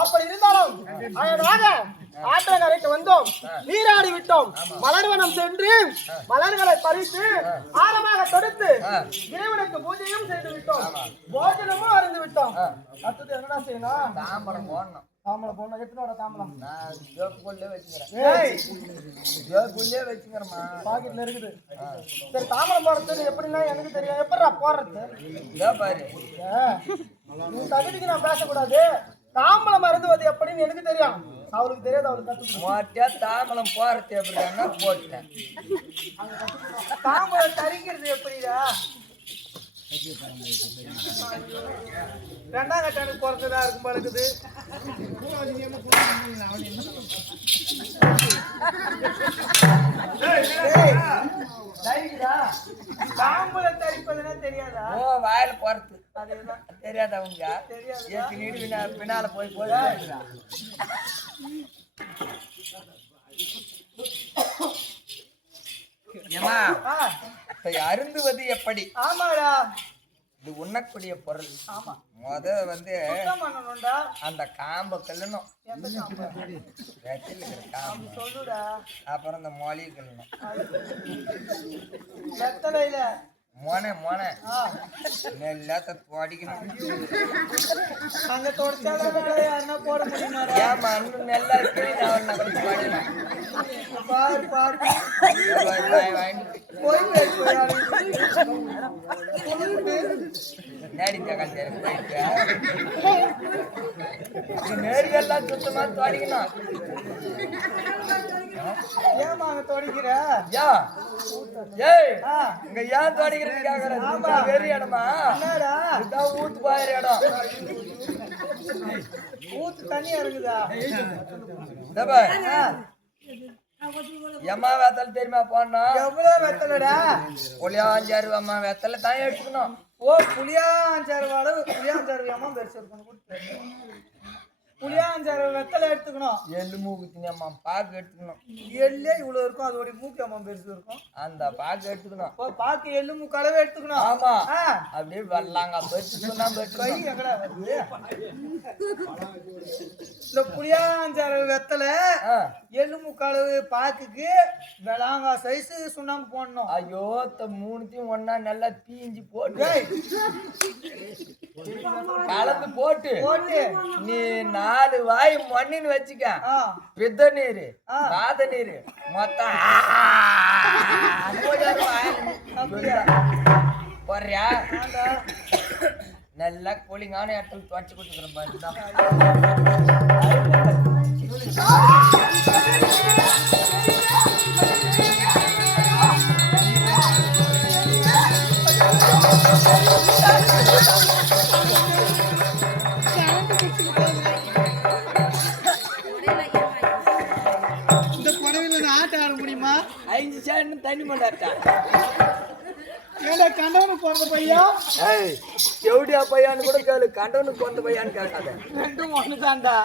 அப்படி இருந்தாலும் ஆற்றங்கரைக்கு வந்தோம், நீராடி விட்டோம், மலர்வனம் சென்று மலர்களை பறித்து ஆரமாக தொடுத்து இறைவனுக்கு பூஜையும் செய்து விட்டோம், போஜனமும் அறிந்து விட்டோம். அடுத்தது என்னடா செய்யணும்? தாம்பரம் போடணும். தாம்பரம் போடணும். எத்தனோட தாம்பரம்? ஜோக்குள்ளே வச்சுக்கிறேன். பாக்கெட்ல இருக்குது. சரி, தாம்பரம் போடுறது எப்படின்னா எனக்கு தெரியும். எப்படா போடுறது? பாரு, நீ தகுதிக்கு நான் பேசக்கூடாது. தாம்பலம் மருந்துவது எப்படின்னு எனக்கு தெரியும், அவளுக்கு தெரியாது. அவளுக்கு கத்துக்கிட்டு தாம்பலம் போறது எப்படின்னா போட்டேன். தாம்பலம் தரிக்கிறது எப்படிடா? ரெண்டாம் கட்டானுக்கு போறதுதான் இருக்கும் பழகுது. தாம்பலம் தரிப்பதுன்னா தெரியாதா? வாயில போறது தெரியாதா? அவங்க பின்னால போய் போய் அருந்துவது எப்படி? ஆமாடா, இது உண்ணக்கூடிய பொருள். ஆமா, முத வந்து அந்த காம்பை கல்லணும், சொல்லுடா. அப்புறம் இந்த மொழி கல்லணும், வெத்தலையில மொனை மொனை நெல்லாத்த துடிக்கணும். அங்க தொடச்சாலும் என்ன போட முடியுமா? ஏமா இன்னும் நெல்லா இருக்கு. பாரு பாரு, நேர்கள்லாம் சுத்தமா துடிக்கணும். ஏமா அங்க தொடிக்கிற? இங்க ஏன் துடிக்கிறது கேக்குற? வெறி இடமா? ஊத்து பாயிர இடம். ஊத்து தண்ணியா இருக்குதா? எம்மா வெத்தலை தெரியுமா போடணும்? எவ்வளவு வெத்தலடா? புளியாஞ்சாறு அம்மா வெத்தலை தான் எடுத்துக்கணும். ஓ, புளியாஞ்சாறு அளவு புளியாஞ்சாறு அம்மா பெருசு இருக்கணும். புளியாஞ்சாறு வெத்தலை எடுத்துக்கணும். எள்ளு மூக்குத்தினி அம்மா பாக்கு எடுத்துக்கணும். எள்ளே இவ்வளவு இருக்கும், அதோட மூக்கு அம்மா பெருசு இருக்கும். அந்த பாக்கு எடுத்துக்கணும். ஓ, பாக்கு எள்ளு மூக்களவே எடுத்துக்கணும். ஆமா, அப்படியே வரலாங்க பெருசு சொன்னா கை எங்கடா வருது? இந்த புளியாஞ்சாறு வெத்தலை எள்ளு மூக்களவு பாக்குக்கு வெளாங்கா சைஸ் சுண்ணாம்பு போடணும். ஐயோ, மூணுத்தையும் ஒன்னா நல்லா தீஞ்சி போட்டு கலந்து போட்டு நீ 4 வாய் மண்ணின்னு வச்சுக்க. பித்த நீரு பாத நீரு மொத்தம் போறியா? நல்லா கூலிங்கான இடத்துல துவச்சு கொடுத்துக்கிற மாதிரி தான். இந்த புடவையில ஆட்ட ஆட முடியுமா? 5 சேன்னு தண்ணி மாட்டாட்டா. கண்டவனுக்கு பிறந்த பையா ஏய் எவடியா பையான்னு கூட கேளு, கண்டவனுக்கு பிறந்த பையான்னு கேட்காத. ரெண்டும் ஒண்ணுதான்டா.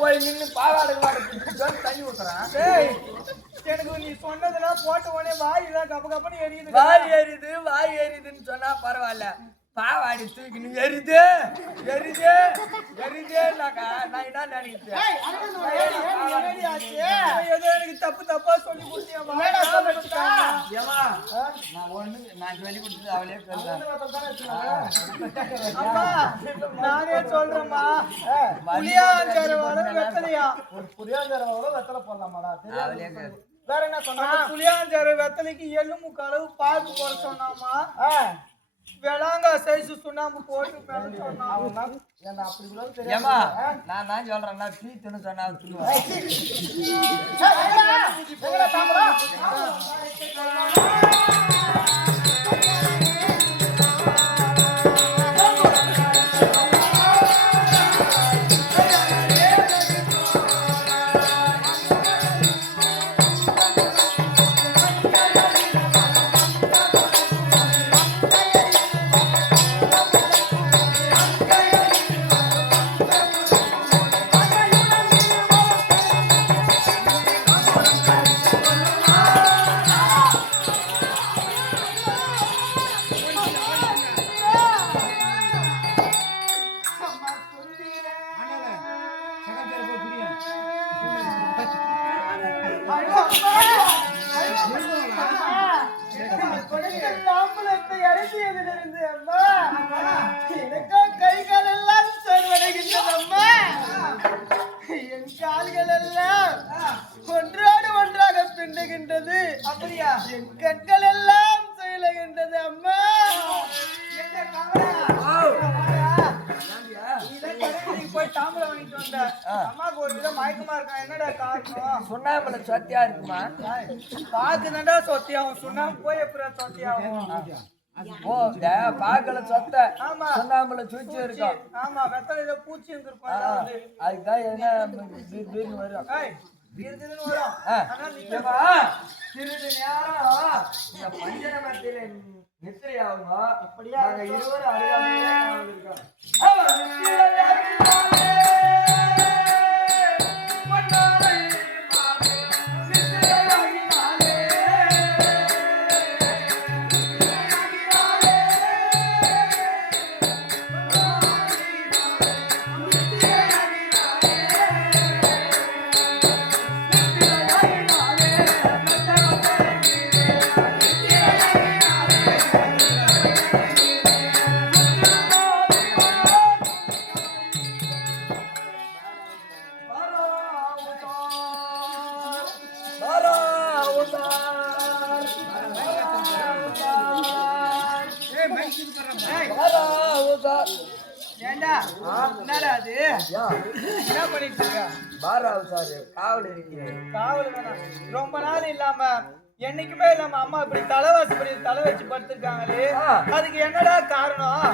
போய் நின்று பாவாடை தண்ணி ஊத்துறான். எனக்கு நீ சொன்னதெல்லாம் போட்ட உடனே வாய் எல்லாம் கப்ப கப்பன்னு எரியுது. வாய் எரியுதுன்னு சொன்னா பரவாயில்ல, பாவாடி தூக்கி நீ எரியுது எரியுதுனாக்கா நான் என்ன நினைக்கிறேன்? ஏதோ எனக்கு தப்பா சொல்லி கொடுத்தியா? நான் சொல்லி கொடுத்தது அவளே நானே சொல்றேம்மா. புளியாஞ்சரவோட வெத்தலையா? ஒரு புளியாஞ்சரவோட வெத்தலை போடலாமாடா? அவளே வேற என்ன சொன்னா? புளியாஞ்சர வெத்தலைக்கு எள்ளுமு அளவு பாக்கு போட சொன்னாமா. வெளாங்கா சைஸ் சுண்ணாம்பு போட்டு சொன்னா. ஏமா நான் தான் சொல்றேன், நான் பீத்துன்னு சொன்னா சொல்லுவேன். கைகள் எல்லாம் சோர்வடைகின்றதம்மா. என் கால்கள் எல்லாம் ஒன்றோடு ஒன்றாக பின்னுகின்றது. அப்படியா? என் கண்கள் எல்லாம் செயலுகின்றது அம்மா. போய் தாம்பரம் வாங்கிட்டு வந்த அம்மாக்கு ஒரு விதம் மயக்கமா இருக்கா. என்னடா காரணம்? சுண்ணாம்புல சொத்தியா இருக்குமா? பாக்குதாண்டா சொத்தியாகும். சுண்ணாம்பு போய் எப்படி சொத்தியாகும்? ஓ இந்த பாக்கல சொத்த சுண்ணாம்புல சூச்சி இருக்கும். ஆமா, வெத்தலையில பூச்சி இருந்திருக்கும். அதுதான் என்ன வரும் சிறிது நேரம் இந்த பஞ்சன மத்தியில நித்திரை ஆகுமா? அப்படியா? இருவரும் அருகாமையிலே இருக்கோம். ஏண்டா என்னடா அது? என்ன பண்ணிட்டு இருக்க? பாராவு சார் காவல் இருக்கீங்க. காவல் வேணாம். ரொம்ப நாள் இல்லாம என்னைக்குமே இல்லாம அம்மா இப்படி தலைவாசி தலை வச்சு படுத்திருக்காங்களே, அதுக்கு என்னடா காரணம்?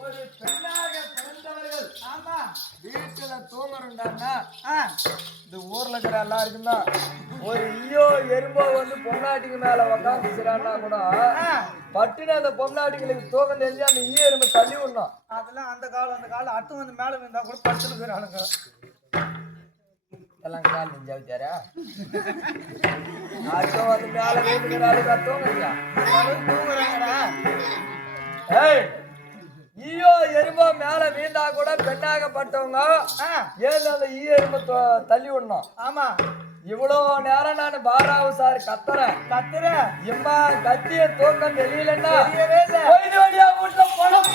ஒரு பெண்ணாக பிறந்தவர்கள் ஆமா வீட்டுல தூங்குறாங்கன்னா இந்த ஊர்ல இருக்கிற எல்லாருக்கும் தான். ஒரு ஈயோ எறும்போ வந்து பொம்னாட்டிக்கு மேல உக்காந்துச்சுறான்னா கூட பட்டுன்னு அந்த பொம்னாட்டிகளுக்கு தூக்கம் தெரிஞ்சு அந்த ஈய எறும்பு தள்ளி விடணும். அதெல்லாம் அந்த காலம் அத்து வந்து மேல இருந்தா கூட படுத்துருக்குறானுங்க. எல்லாம் கால் நெஞ்சாவிச்சாரா அர்த்தம் வந்து மேல வீட்டுக்கிற ஆளுக்கு தூங்குறியா? தூங்குறாங்கடா. ஏய் ஈயோ எறும்போ மேல வீழ்ந்தா கூட பெண்ணாகப்பட்டவங்க ஏன் அந்த ஈ எறும்பு தள்ளி விடணும். ஆமா, இவ்வளவு நேரம் நான் பாராவு சார் கத்துறேன் இம்மா கத்திய தூக்கம் தெரியலன்னா வீட்டுல போனோம்.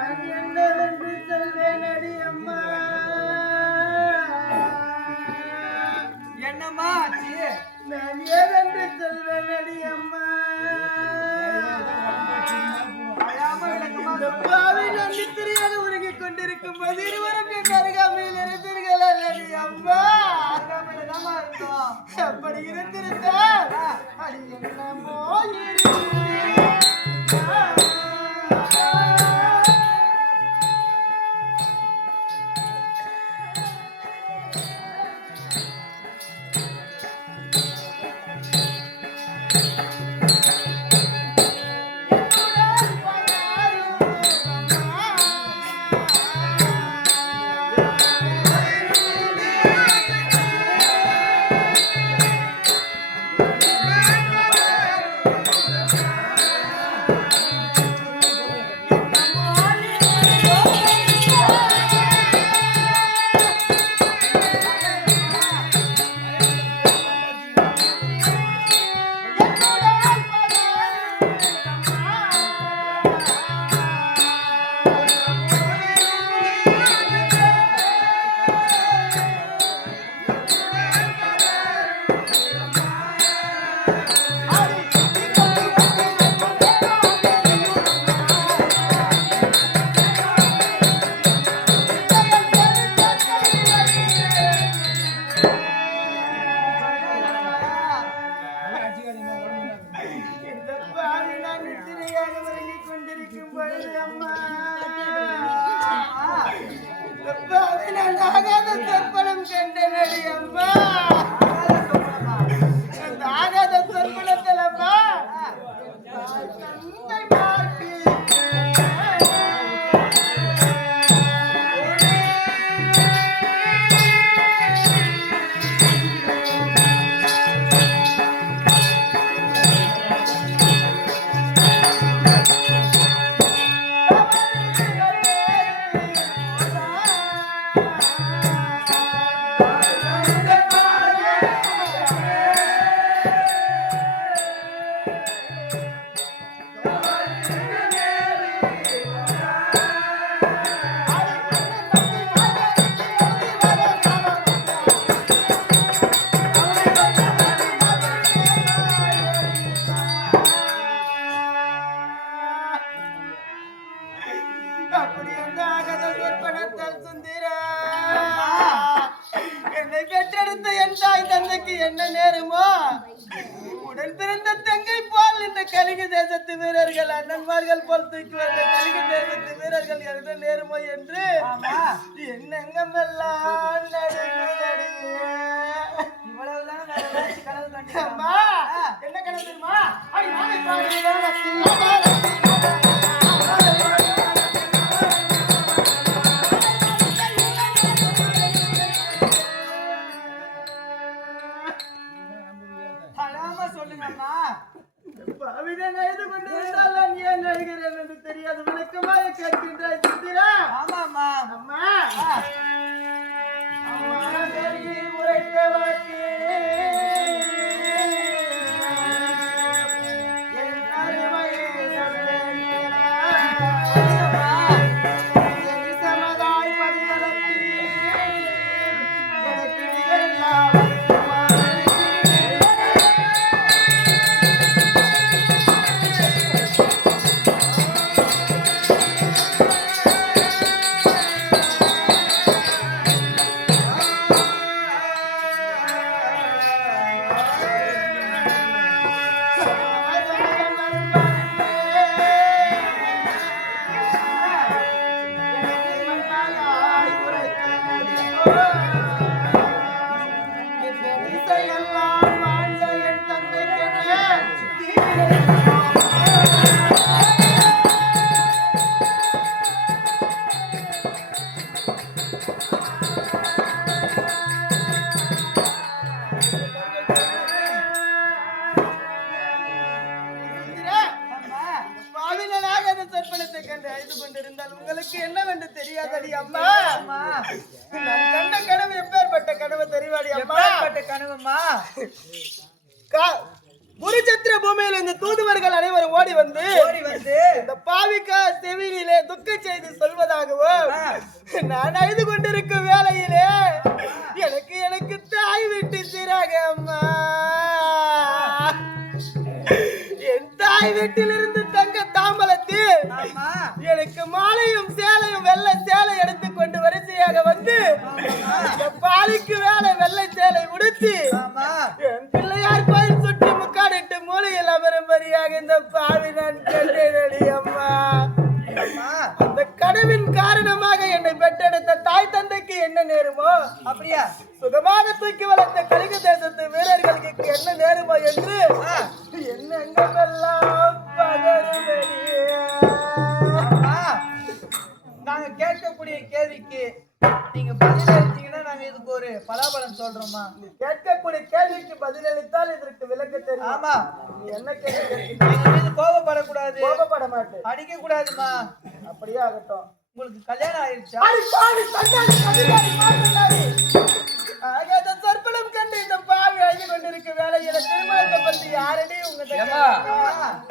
நான் என்னவென்று சொல்வேன் அடி அம்மா. என்னம்மா ஆச்சு? நான் ஏதென்று சொல்வேன் அடி அம்மா. இந்த பாவை நன்றி தெரியாது உருகிக் கொண்டிருக்கும் போது இருவரும் என் அருகாமையில் இருந்தீர்கள் அடி அம்மா. அப்படி இருந்திருந்தால் அடி என்னமோ சொற்பனம் கண்டனடி அம்மா. அந்த ஆகாத சொற்பனத்தில் அம்மா தந்தை மாட்டி அப்படி அந்த ஆகாத சொற்பனத்தால் சுந்தரா என்னை பெற்றெடுத்த என் தாய் தந்தைக்கு என்ன நேருமோ உடன் பிறந்த தங்கை போல் இந்த கலிங்க தேசத்து வீரர்கள் அண்ணன்மார்கள் போல் தூக்கி வந்த கலிங்க தேசத்து வீரர்கள் என்ன நேருமோ என்று என்னங்கமெல்லாம் நடுங்குதடி. அம்மா, என்ன கனவு தெரியுமா? அடி நானே பாடுகிறேன். சொல்லுங்கம்மா. தெரியாது விளக்கமாக கேட்கின்றாய் சுத்திரா. ஆமாம்மா. அம்மா உரைத்த வாக்கு என் அருமையை சமதாய் படிகளுக்கு எனக்கு எல்லாம் உங்களுக்கு என்னவென்று தெரியாதடி அம்மா. நான் கண்ட கனவு எப்பேற்பட்ட கனவு தெரிவாடி அம்மா. கனவுமா குருச்சத்திர பூமியில் இந்த தூதுவர்கள் அனைவரும் ஓடி வந்து இந்த பாவிக்கா செவியிலே துக்க செய்தி சொல்வதாகவும் நான் அழுது கொண்டிருக்கும் வேளையிலே எனக்கு தாய் விட்டு சிறாக அம்மா என் தாய் வீட்டிலிருந்து தங்க தாம்பலத்தில் எனக்கு மாலையும் சேலையும் வெள்ளை சேலை எடுத்து கொண்டு வரிசையாக வந்து பாலிக்கு வேலை வெள்ளை சேலை உடுத்தி என் பிள்ளையார் கோயில் சுற்றி முக்காடிட்டு மூலையில் அமரும்படியாக இந்த பாவி நான் கண்டேனடி அம்மா. அந்த கனவின் காரணமாக என்னை பெற்றெடுத்த தாய் தந்தைக்கு என்ன நேருமோ அப்படியா சுகமாக தூக்கி வளர்த்த கலிங்க தேசத்து வீரர்களுக்கு என்ன நேருமோ என்று என்னெல்லாம் நாங்க கேட்கக்கூடிய கேள்விக்கு நீங்க பதில் அளிச்சீங்கன்னா நாங்க இதுக்கு ஒரு பலாபலம் சொல்றோமா? கேட்கக்கூடிய கேள்விக்கு பதிலளித்தால் இதற்கு விளக்க தெரியும். ஆமா, என்ன கேள்வி? கோபப்படக்கூடாது, கோபப்பட மாட்டேன், அடிக்க கூடாதுமா. அப்படியே ஆகட்டும். உங்களுக்கு கல்யாணம் ஆயிடுச்சா? சொற்பலம் கண்டு இந்த பாவி அழுது கொண்டிருக்க வேலையில திருமணத்தை பத்தி யாரடி உங்க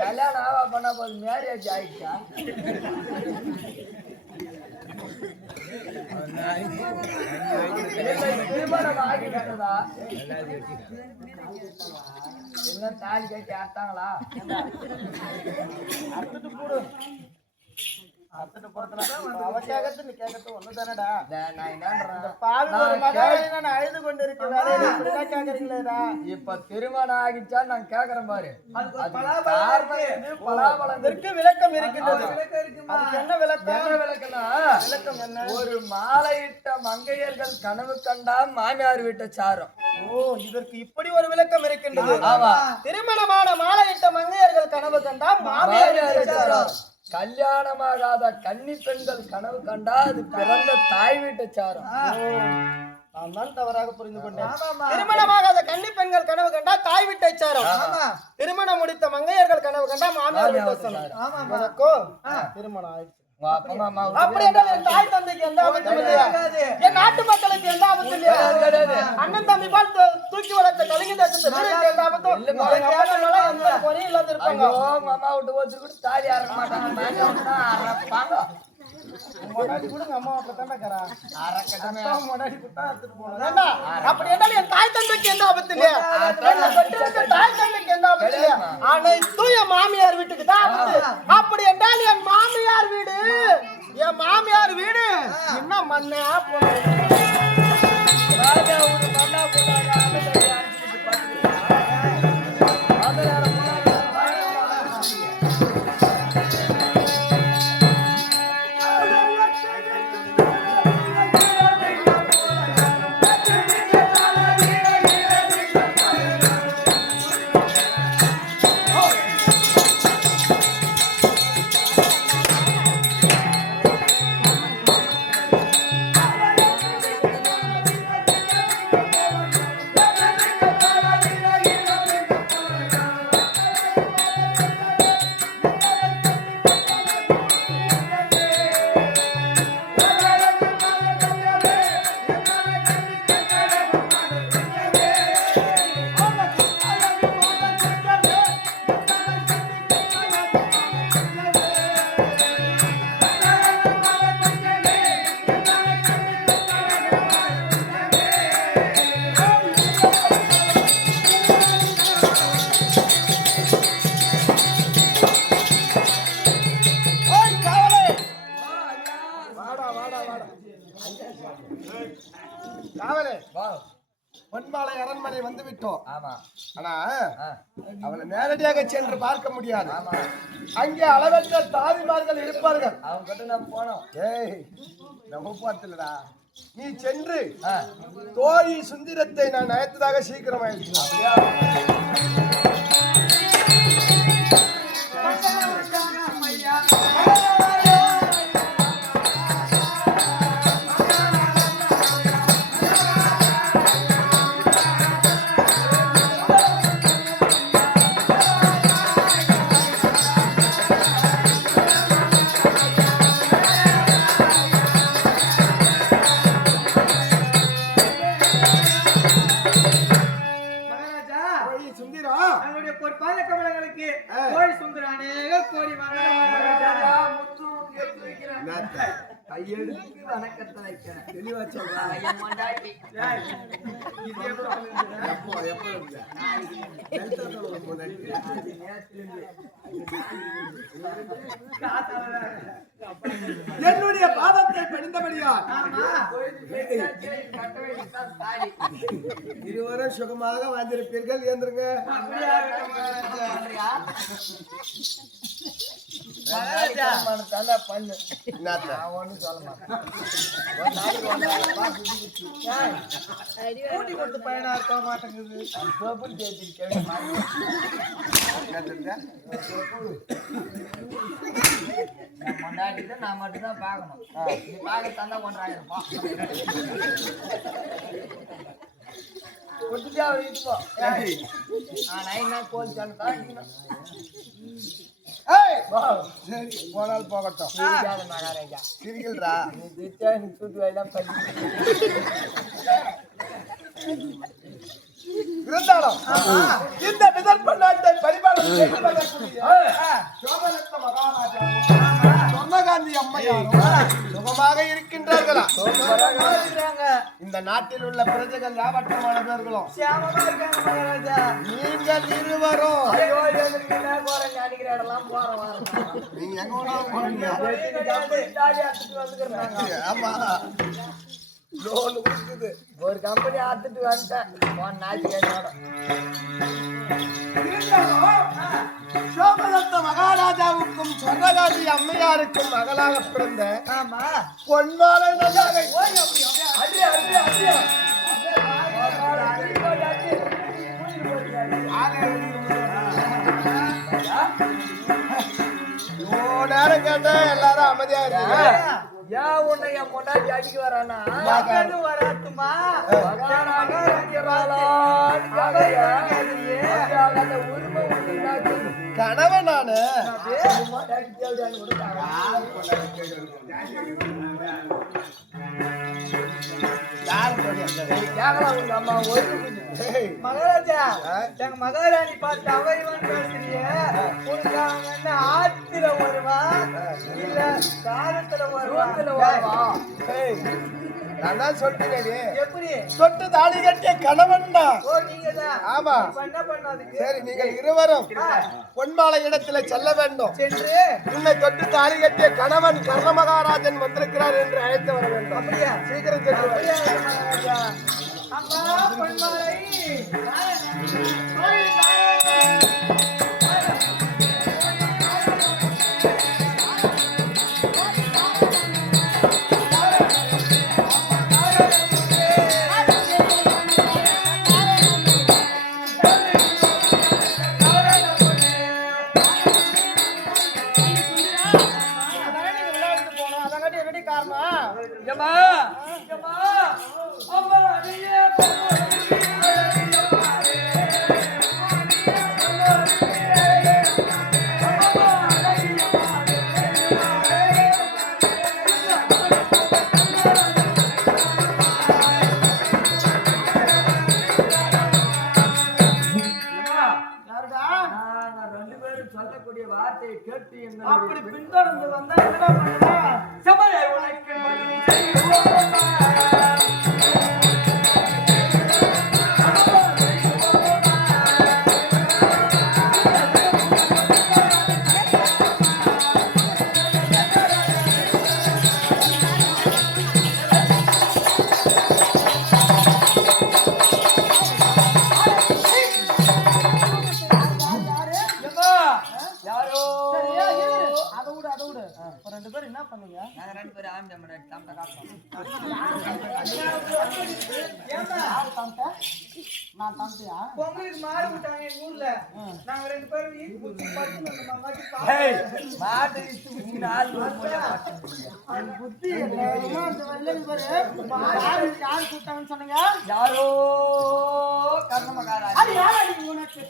கல்யாணம் ஆவா பண்ண போது மேரேஜ் ஆயிடுச்சா? திருமணம் ஆகிட்டதா? என்ன தாலி கட்டி ஆட்டாங்களா? அத்துட்டு போடு, அத்துட்டு போறதுல அவ கேட்கறது நீ கேட்கறது ஒண்ணுதானடா. நான் என்ன பாவி ஒரு மகளை நான் அழுது கொண்டிருக்க வேலையில இப்படிதான் கேக்குறீங்களேடா. இப்ப திருமணம் ஆகிச்சா நான் கேக்குறேன் பாரு. பலாபலத்திற்கு விளக்கம் இருக்கின்றது. அதுக்கு என்ன விளக்கம்? விளக்கம் என்ன? ஒரு மாலையிட்ட மங்கையர்கள் கனவு கண்டா மாமியார் வீட்டை சாரும். ஓ, இதற்கு இப்படி ஒரு விளக்கம் இருக்கின்றது. ஆமா, திருமணமான மாலையிட்ட மங்கையர்கள் கனவு கண்டா மாமியார் வீட்டை சாரும். கல்யாணமாகாத கன்னி பெண்கள் கனவு கண்டா அது பிறந்த தாய் வீட்டை சாரும். நான் தவறாக புரிந்து கொண்டேன். திருமணமாகாத கன்னி பெண்கள் கனவு கண்டா தாய் வீட்டை சாரும். திருமணம் முடித்த மங்கையர்கள் கனவு கண்டா மாமியார் வீட்டை சாரும். எனக்கோ திருமணம் ஆயிடுச்சு. அப்படி என்றால் என் தாய் தந்தைக்கு எந்த ஆபத்தும் இல்லையா? என் நாட்டு மக்களுக்கு எந்த ஆபத்தும் இல்லையா? அண்ணன் தம்பி பால் தூக்கி வளர்த்த கலிங்க தேசத்து வீரருக்கு எந்த ஆபத்தும் எந்த குறையும் இல்லாத இருப்பாங்க. மாமா விட்டு வச்சு கூட தாலி அறக்க மாட்டாங்க. முன்னாடி கூட அம்மா அப்பதான்டா முன்னாடி குட்டா எடுத்துட்டு போனோம். அப்படி என்றால் என் தாய் தந்தைக்கு எந்த ஆபத்து இல்லையா? தாய் தந்தைக்கு எந்த ஆபத்து இல்லையா? அனைத்தும் என் மாமியார் வீட்டுக்கு தான் ஆபத்து. அப்படி என்றால் என் மாமியார் வீடு, என் மாமியார் வீடு என்ன மண்ணா போனோம். பொன்மாலை அரண்மனை வந்து விட்டோம். ஆனா அவளை நேரடியாக சென்று பார்க்க முடியாது. அங்கே அளவற்ற தாதிமார்கள் இருப்பார்கள். அவங்க கிட்ட நம்ம போனோம். ஏய், நம்ம பார்த்தலடா, நீ சென்று தோழி சுந்தரத்தை நான் அழைத்ததாக சீக்கிரம் ஆயிடுச்சு. அப்படியா? கையெடுத்து வணக்கத்தை வைக்கிறேன். தெளிவா சொல்றா. என் பொண்டாட்டி. இது எப்போ இருக்கு? எழுத்தாத்துல ஒரு பொண்டாட்டி. அது நேரத்திலிருந்து. என்னுடைய பாதத்தை பணிந்தபடியால் கட்ட வேண்டியதுதான் தாலி. இருவரும் சுகமாக வாழ்ந்திருப்பீர்கள். ஏந்திருங்க. தலை பண்ணு. என்னத்த? நான் ஒண்ணும் சொல்ல மாட்டேன். ஒரு நாளைக்கு 1,000 கூட்டி கொடுத்து பையனா இருக்க மாட்டேங்குது. சோப்புன்னு தேய்ச்சிருக்கேன். என்னத்துங்க? என் பொண்டாட்டிக்கு நான் மட்டும்தான் பார்க்கணும். நீ பார்க்க தந்தா 1,000 குட்டிச்சா வீட்டு போ. நான் கோல் தான் ஏய், சரி, போனால் போகட்டும். மகாராஜா சிரிக்கல்ரா. நீ திட்டா நீ சுட்டு வேண்டாம் பண்ணி இருந்தாலும் இந்த விதர்ப்ப நாட்டை பரிபாலனை செய்து வரக்கூடிய சோமரத்ன மகாராஜாவும் சொர்ணகாந்தி அம்மையாரும் சுகமாக இருக்கின்றார்களா? இந்த நாட்டில் உள்ள பிரஜைகள் யாவற்றமானவர்களும் சியாமமா இருக்காங்க மகாராஜா. நீங்கள் இருவரும் போறேன் அடிக்கிற இடம்லாம் போறேன் வாரம் நீங்க எங்க வேணாலும் போறீங்க. ஆமா, லோன் கொடுக்குது. ஒரு கம்பெனி ஆத்துட்டு வந்துட்டேன் போன ஞாயிற்றுக்கிழமையோட. சோமரத்ன மகாராஜாவுக்கும் சொர்ணகாந்தி அம்மையாருக்கும் மகளாக பிறந்த ஆமா பொன்மாலை நகை இவ்வளோ நேரம் கேட்டா எல்லாரும் அமைதியா இருக்காங்க. ஏன் உன்னை என் பொண்டாட்டி அடிக்க வரானா? வராட்டுமா உரிமை உண்டு கணவன் நானு. மகாராஜா எங்க மகாராணி பார்த்து அவன் பேசுறிய உனக்கு அவங்க என்ன ஆத்துல வருவா இல்ல காலத்துல வருவா? நான் தான் சொல்லிட்டேன். எப்படி தொட்டு தாலி கட்டிய கணவன் தான். ஓ நீங்கதான் ஆமா. என்ன பண்ணாதுக்கு சரி, நீங்கள் இருவரும் பொன்மாலை இடத்துல செல்ல வேண்டும். சென்று உன்னை தொட்டு தாலி கட்டிய கணவன் கர்ண மகாராஜன் வந்திருக்கிறார் என்று அழைத்து வர வேண்டும். அப்படியா சீக்கிரம் சென்று வா. மகாராஜா அம்மா பொன்மாலை சொல்லக்கூடிய வார்த்தையை கேட்டு அப்படி பின்தொடர்ந்து வந்தா என்னடா பண்ணுவ? சபையை உனக்கு யாரோ அதை விடு ஒரு 2 பேரும் என்ன பண்ணீங்க? நாங்க 2 பேரும் ஆம் ஜம்மன் தாமத காட்டோம். யாரு தான்ட்ட? நான் தான்ட்டியா? உங்களுக்கு மாடு விட்டாங்க எங்க ஊர்ல. நாங்க 2 பேரும் ஈத்து குத்தி பட்டு வந்தோம். மாட்டு இஷ்டு நாள் புத்தி யாரு கூட்டாங்கன்னு சொன்னீங்க? யாரோ கர்ணமகாராஜா. அது யாரா நீங்க உனக்கு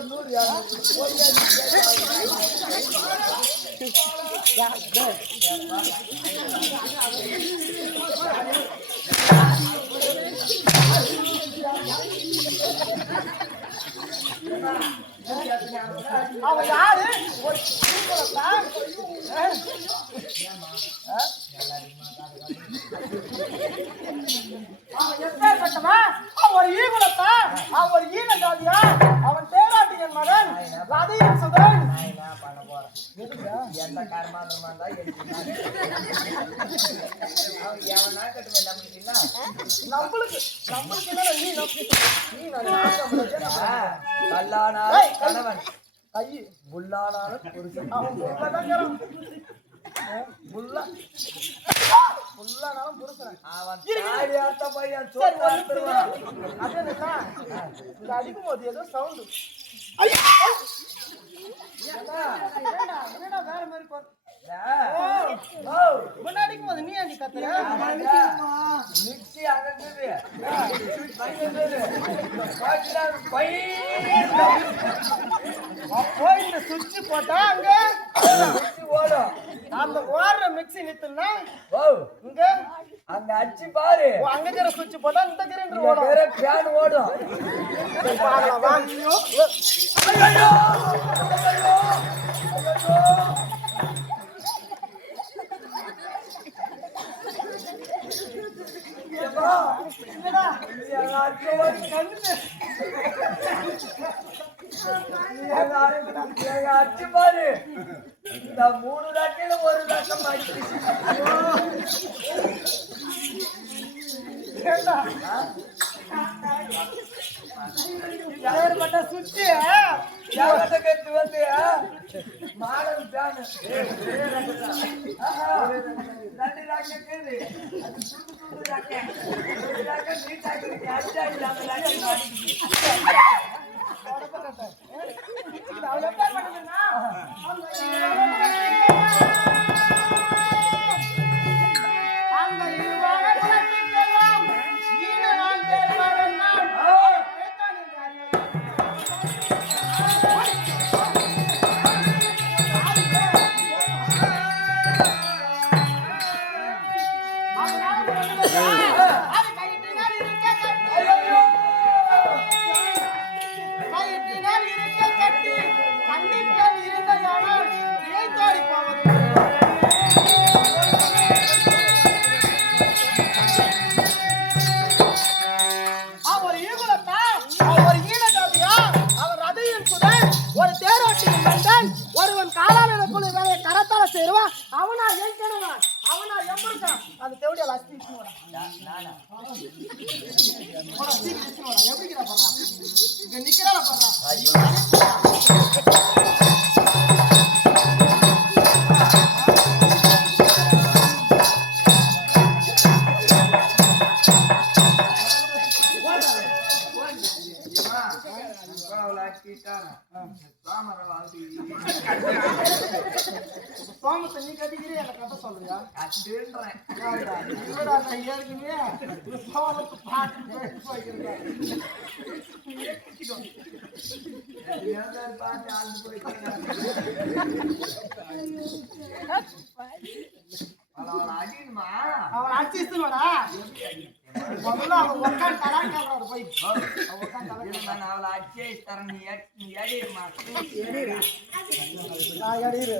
ஒரு 100 அவன் யாரு ஒரு அவன் எப்பேற்பட்டவன்? அவன் ஒரு ஈகுலத்தான். அவன் ஒரு ஈன ஜாதியா. அவன் தேராட்டியின் மகன் ரதியின் சுதன். எந்த கர்மாந்திரமா இருந்தா நம்மளுக்கு என்னடா கல்லானாலும் கணவன் புல்லானாலும் புருஷன் புல்லானாலும் புருஷன். அவன் தாலியாட்ட பையன் சரி, சோறு அறுத்துருவான். இங்க அடிக்கும் போது ஏதோ சவுண்டு என்னடா வேற மாதிரி முன்னாடிக்கும் போது நீ அடி கத்துற மிக்ஸி அகந்தது போய் இந்த சுவிட்ச் போட்டா அங்க ஓடும் அந்த ஓடுற மிக்ஸி நித்துனா இங்க அங்க அடிச்சு பாரு அங்க இருக்கிற சுவிட்ச் போட்டா இந்த கிரைண்டர் ஓடும் வேற ஃபேன் ஓடும் பாக்கலாம் வா. ஐயோ என்னடா அடிச்சு பாரு இந்த 3 லட்சம் ஒரு லட்சம் அடிச்சு ஏற்பட்ட சுவிட்ச் கட்டு வந்து மாடல் ஃபேன் 2 லட்சம் கேது அது சுண்டு லட்சம் 1 லட்சம் நீட்டாக்கு அடிச்சா இல்லாம லட்சம் அவன் எப்ப பண்ணதுன்னா அந்த இருவான குலத்திற்கெல்லாம் ஈனவான் தேர்வாளன் நான். அது கையிட்டினால் இருக்க கட்டி கையிட்டினால் இருக்க கட்டி கண்டிப்பால் இருந்தையானால் இழைத்தாடி போவது அவர் ஈகுலத்தான் அவர் ஈன ஜாதியா அவர் ரதியின் சுதன் ஒரு தேரோட்டியின் மந்தன் ஒருவன் காலான குழு வேலையை கரத்தால சேருவான் அவனா ஏன் கேடுவான் அவனா எம்பிருக்கான் அந்த தேவடியா லஸ்தி எப்படிக்கிறா பண்றா இங்க நிக்கிறான பண்றா சோமத்தை நீ கட்டிக்கிறே எனக்கு கதை சொல்றியா இல்லடா நான் ஏற்கனவே சோமத்தை பாட்டு போய்க்கிறேன் அவன் அடிச்சுடுவாடா முதல்ல அவன் உட்காந்து தரான் போய் அவன் உட்காந்து அவளை அடிச்சே தரேன் நீ எடிமா நான் எடிரு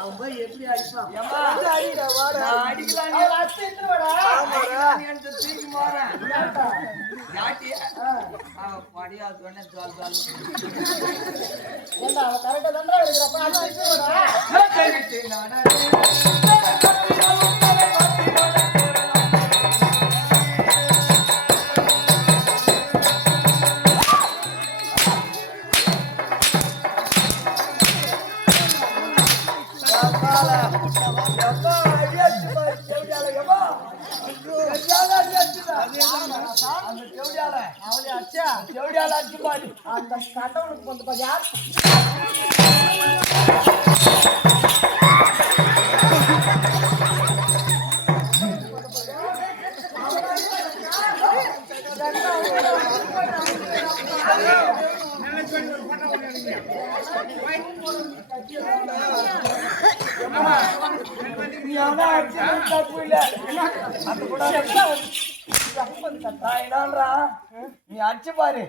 அவன் போய் எப்படி அடிப்பான் தூக்கி போறேன் அவன் கரெக்டா தண்டா இருக்கிறப்ப செவிடால எம்மா அடியாச்சு பாரு செவிடால எம்மா செவிடால அடியாச்சுடா அந்த செவிடால அவளே அச்சா செவிடால அடிச்சு பாரு அந்த கடவுளுக்கு வந்து பாத்தியா நீ ஆனா அடிச்சது தப்பு இல்ல அந்த கூட என்னன்றா நீ அடிச்சு பாரு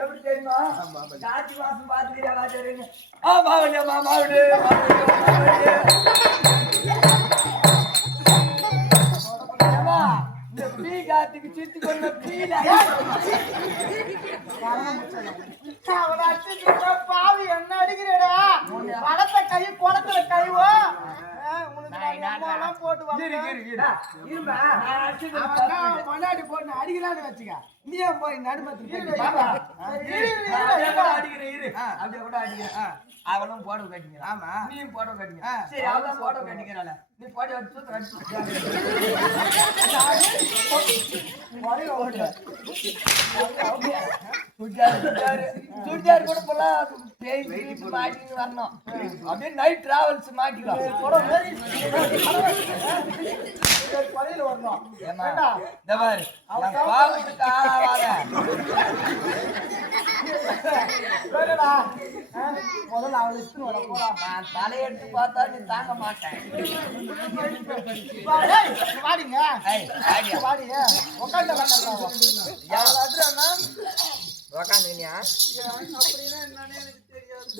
எப்படி தெரியுமா காட்சி வாசம் பாத்துக்கிறியா ராஜாரின்னு மாவடியா மாவடு இந்த பீ காத்துக்கு சித்து கொண்ட பீல அவளை அடிச்சுட்டு பாவி என்ன அடிக்கிறேடா வளர்த்த கை குளத்துல கைவோ போட்டு பொண்டாட்டி போட்டு அடிக்கலான்னு வச்சுக்க நீ போய் நடுமத்துக்கு அவனும் போட்டோ கட்டிங்க ஆமா நீயும் போட்டோ கட்டிங்க சரி அவதான் போட்டோ கட்டிக்கிறாள் நீ போட்டோ சுடிதார் கூட போலாம் மாட்டின்னு வரணும் அப்படியே நைட் டிராவல்ஸ் மாட்டிக்கலாம் பழையில வரணும் முதல்ல அவளை இஷ்டம் வர போறா நான் தலையெடுத்து பார்த்தா நீ தாங்க மாட்டேன் வாடிங்க வாடிங்க உட்காந்து உக்காந்துனியா அப்படின்னா என்னன்னு எனக்கு தெரியாது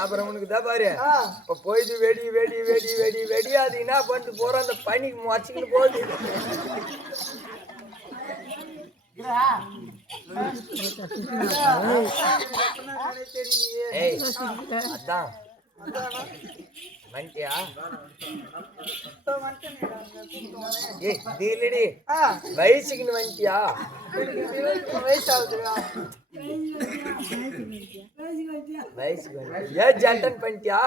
அப்புறம் உனக்கு தான் பாரு இப்ப போயிட்டு வெடி வெடி வெடி வெடி வெடி அது என்ன பண்ணிட்டு போற அந்த பனிக்கு மறைச்சிக்கிட்டு போகுது அதான் வந்துட்டியா இல்லடி வயசுக்குன்னு வந்துட்டியா வயசுக்கு ஏன் ஜட்டன் பண்ணிட்டியா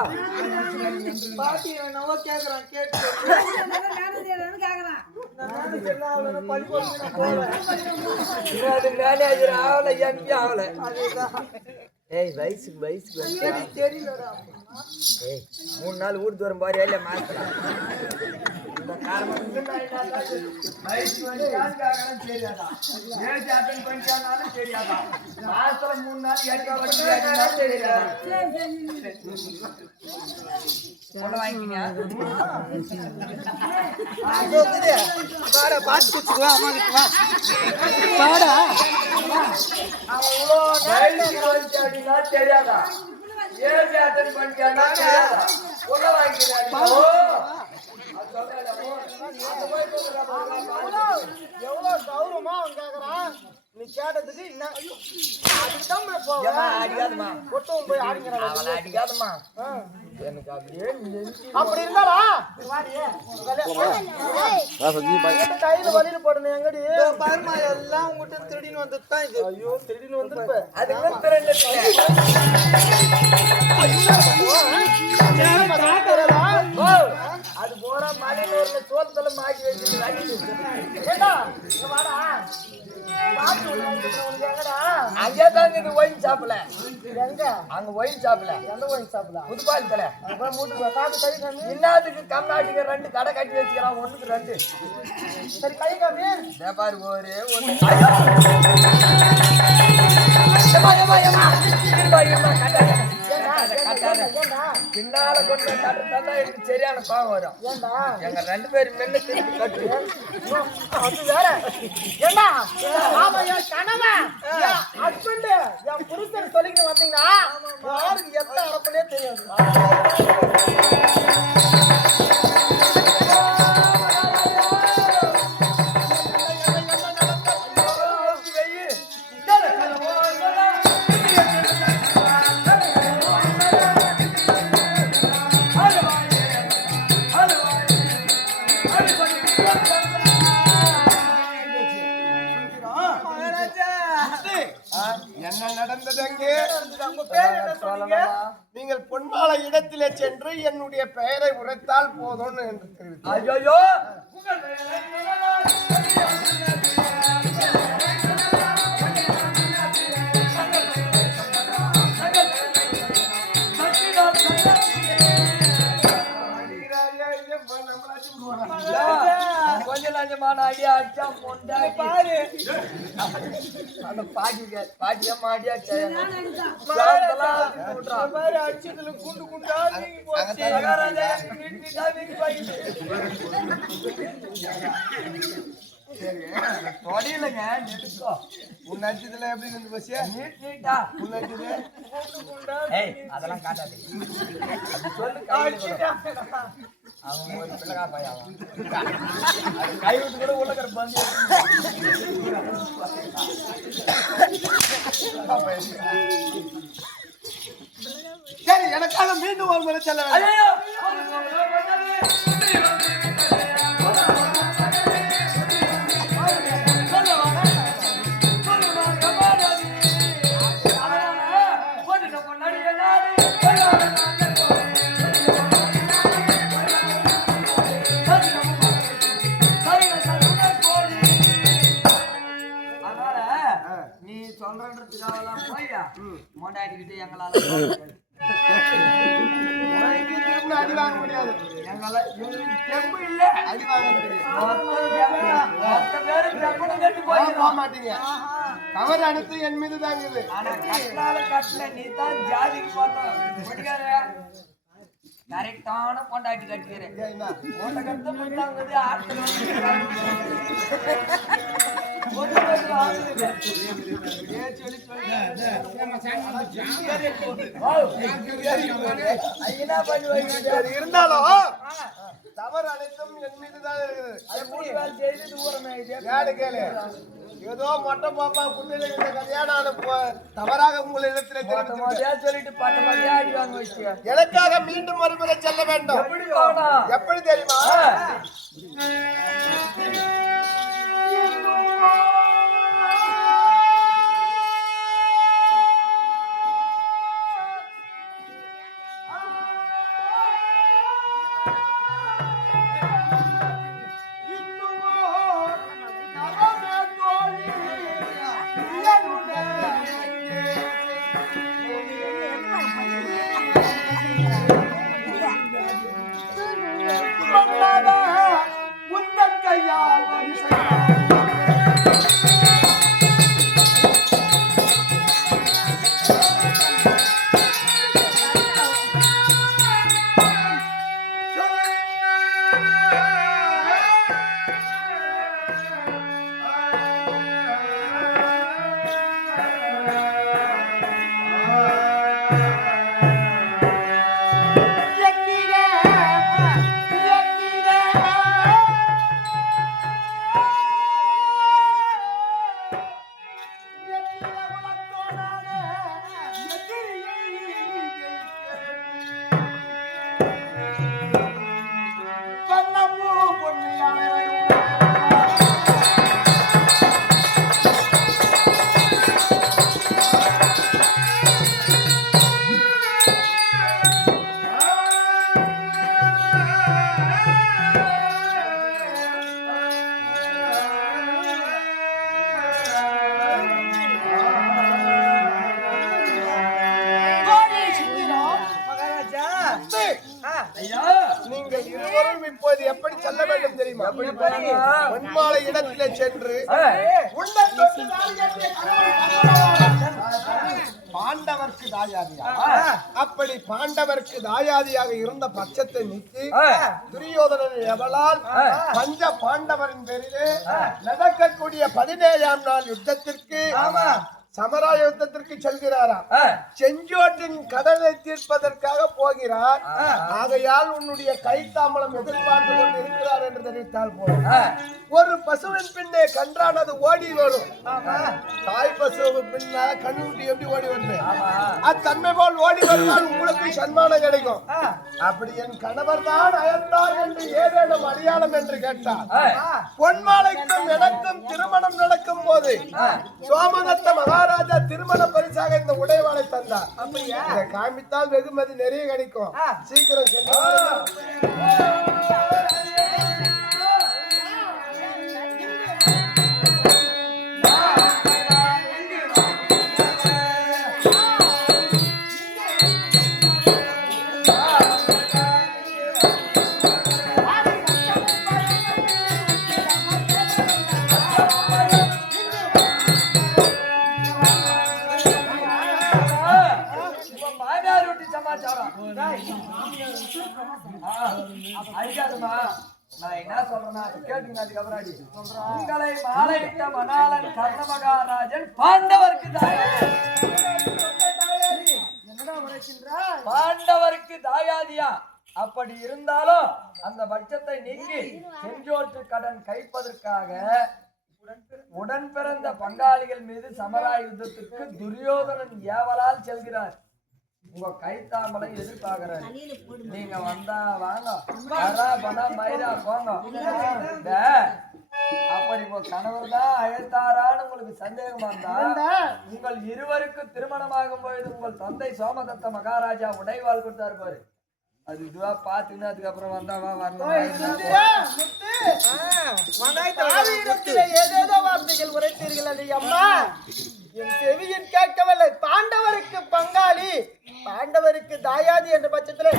பாட்டி என்னவோ கேக்குறான் கேட்டு மேனேஜர் ஆகல எம்பி ஆகல ஏய் வயசுக்கு வயசுக்கு தெரியலடா ஏய் 3 நாள் ஊருக்கு வரும் பாரு இல்ல மாத்தலாம் இந்த காரணம் வயசுக்கு வந்து யாருக்காகலாம் தெரியாதா ஏஜ் அட்டெண்ட் பண்ணிட்டானாலும் தெரியாதா மாசத்துல 3 நாள் ஏஜ் பண்ணிட்டாலும் தெரியாதா போட வாங்கிக்கியா வாடா பாத்து குச்சுவா அம்மா கிட்ட வா வாடா அவ்வளோ வயசுக்கு வந்து அப்படின்னா தெரியாதா ஏஜ் அட்டெண்ட் பண்ணிட்டானா தெரியாதா போட வாங்கிக்கியா எவ்வளவு கௌரவமா அவன் கேக்குறான் நீ கேட்டதுக்கு என்ன அதுக்குதான் அடிக்காதமா கொட்டும் போய் ஆடிக்கிறான் அவளை அடிக்காதமா எனக்கு அப்படியே அப்படி இருந்தாளா கையில வலியில போடணும் எங்கடி பாருமா எல்லாம் உங்ககிட்ட திருடின்னு வந்துதான் இது ஐயோ திருடின்னு வந்துருப்ப அது போற மலையில சோளத்துல மாட்டி வச்சு அங்கேதான் இது ஒயின் சாப்பிடல எங்க அங்க ஒயின் சாப்பிடல எந்த ஒயின் சாப்பிடலாம் புதுப்பாலத்துல காட்டு கை காமி இன்னத்துக்கு கம்நாட்டுக்கு 2 கடை கட்டி வச்சுக்கிறான் 1க்கு 2 சரி கை காமி பாரு ஒரே ஒண்ணு பின்னால கொண்டு கட்டுறதா எனக்கு சரியான கோபம் வரும் எங்க 2 பேரும் மென்னு கட்டு அது வேற ஏண்டா ஆமா என் கணவன் என் ஹஸ்பண்ட் என் புருஷன் சொல்லிக்கிட்டு வந்தீங்கன்னா யாருக்கு எத்தனை அறப்பனே தெரியாது நடந்தது அங்கே உங்க பேர் என்ன சொன்னீங்க? நீங்கள் பொன்மாலை இடத்திலே சென்று என்னுடைய பெயரை உரைத்தால் போதும் என்று தெரிவித்தார். ஐயோ கொஞ்ச நஞ்சமான அடியா அடிச்சா பொண்டாட்டி பாரு அந்த பாட்டியா மாடியா பாரு அடிச்சதுல குண்டு குண்டா நீங்க போச்சு. தொடையிலங்க நெடுக்கோ உன் நட்சத்திரம் எப்படி இருந்து பசியா நீட்டா உன் நட்சத்திரம் குண்டு குண்டா ஏய் அதெல்லாம் காட்டாது அது சொல்லு கையில அவன் ஒரு பிள்ளைகா பையன் அவன் கை விட்டு கூட உள்ளக்கிற பந்து சரி எனக்காக மீண்டும் ஒரு முறை செல்ல வேண்டும். ஐயோ நீ சொல்றதுக்காகலாம் போய்யா மொண்டாட்டிக்கிட்டு எங்களால உனக்கு திரும்ப அடி வாங்க முடியாது. எங்களால தெம்பு இல்ல அடி வாங்க முடியாது. மொத்த பேரும் தெம்புன்னு கட்டு போக போய் மாட்டீங்க. தவறு அனைத்து என் மீது தாங்குது. ஆனா கட்டல நீ தான் ஜாதிக்கு பார்த்தோம் கரெக்டான பொண்டாட்டி கட்டிக்கிறேன் ஏன்னா பொண்டை கட்ட முன்னாங்குது ஆட்கள் இருந்தாலும் தவறு அனைத்தும் என் மீது தான் இருக்குது. கேளு ஏதோ மொட்டை பாப்பா குட்டில இந்த கதையா நான் தவறாக உங்களிடத்திலே தெரிவித்து சொல்லிட்டு பாட்ட மாதிரியா அடிவாங்க வச்சு எனக்காக மீண்டும் மறுமுறை செல்ல வேண்டும். எப்படி போகணும் எப்படி தெரியுமா? நீங்கள் இருவரும் இப்போது எப்படி செல்ல வேண்டும் தெரியுமா? பொன்மாலை இடத்திலே சென்று பாண்டவர்க்கு தாயாதியா அப்படி பாண்டவர்க்கு தாயாதியாக இருந்த பட்சத்தை நீக்கி துரியோதனன் எவளால் பஞ்ச பாண்டவரின் பேரிலே நடக்கக்கூடிய 17ஆம் நாள் யுத்தத்திற்கு சமரா யுத்தத்திற்கு செல்கிறாராம். செஞ்சோட்டின் கடனை தீர்ப்பதற்காக போகிறார். ஆகையால் உன்னுடைய கைத்தாம்பலம் எதிர்பார்த்து கொண்டு இருக்கிறார் என்று தெரிவித்தால் போதும். ஒரு பசுவின் பின்னே கன்றானது ஓடி வரும். தாய் பசு பின்ன கண்ணுக்குட்டி எப்படி ஓடி வருது அத்தன்மை போல் ஓடி வந்தால் உங்களுக்கு சன்மானம் கிடைக்கும். அப்படி என் கணவர் தான் அயர்ந்தார் என்று ஏதேனும் அடையாளம் என்று கேட்டார். பொன்மாலைக்கும் எனக்கும் திருமணம் நடக்கும் போது சோமதத்த மகாராஜா திருமண பரிசாக இந்த உடைவாளை தந்தார். இதை காமித்தால் வெகுமதி நிறைய கிடைக்கும். சீக்கிரம் சென்று அடிக்காதுமா. நான் என்ன சொல்றேன்னா கேட்டுங்க. அதுக்கப்புறம் அடி உங்களை மாலையிட்ட மணாளன் கர்ண மகாராஜன் பாண்டவருக்கு பாண்டவருக்கு தாயாதியா. அப்படி இருந்தாலும் அந்த பட்சத்தை நீக்கி செஞ்சோற்று கடன் கைப்பதற்காக உடன் பிறந்த பங்காளிகள் மீது சமரா யுத்தத்திற்கு துரியோதனன் ஏவலால் செல்கிறார். உங்க கைத்தாமலை எதிர்பார்க்கிறாரு. நீங்க வந்தா வாங்க, வரா பணா மயிரா போங்க. அப்படி உங்க கணவர் தான் அழைத்தாரான்னு உங்களுக்கு சந்தேகமா இருந்தா உங்கள் இருவருக்கு திருமணமாகும் பொழுது உங்கள் தந்தை சோமதத்த மகாராஜா உடைவாள் கொடுத்தாரு பாரு. அது இதுவா பாத்துன்னு அதுக்கப்புறம் வந்தாவா வரணும். ஏதேதோ வார்த்தைகள் உரைத்தீர்கள் அது அம்மா என் செவியின் கேட்கவில்லை. பாண்டவருக்கு பங்காளி, பாண்டவருக்கு தாயாதி என்ற பட்சத்தில்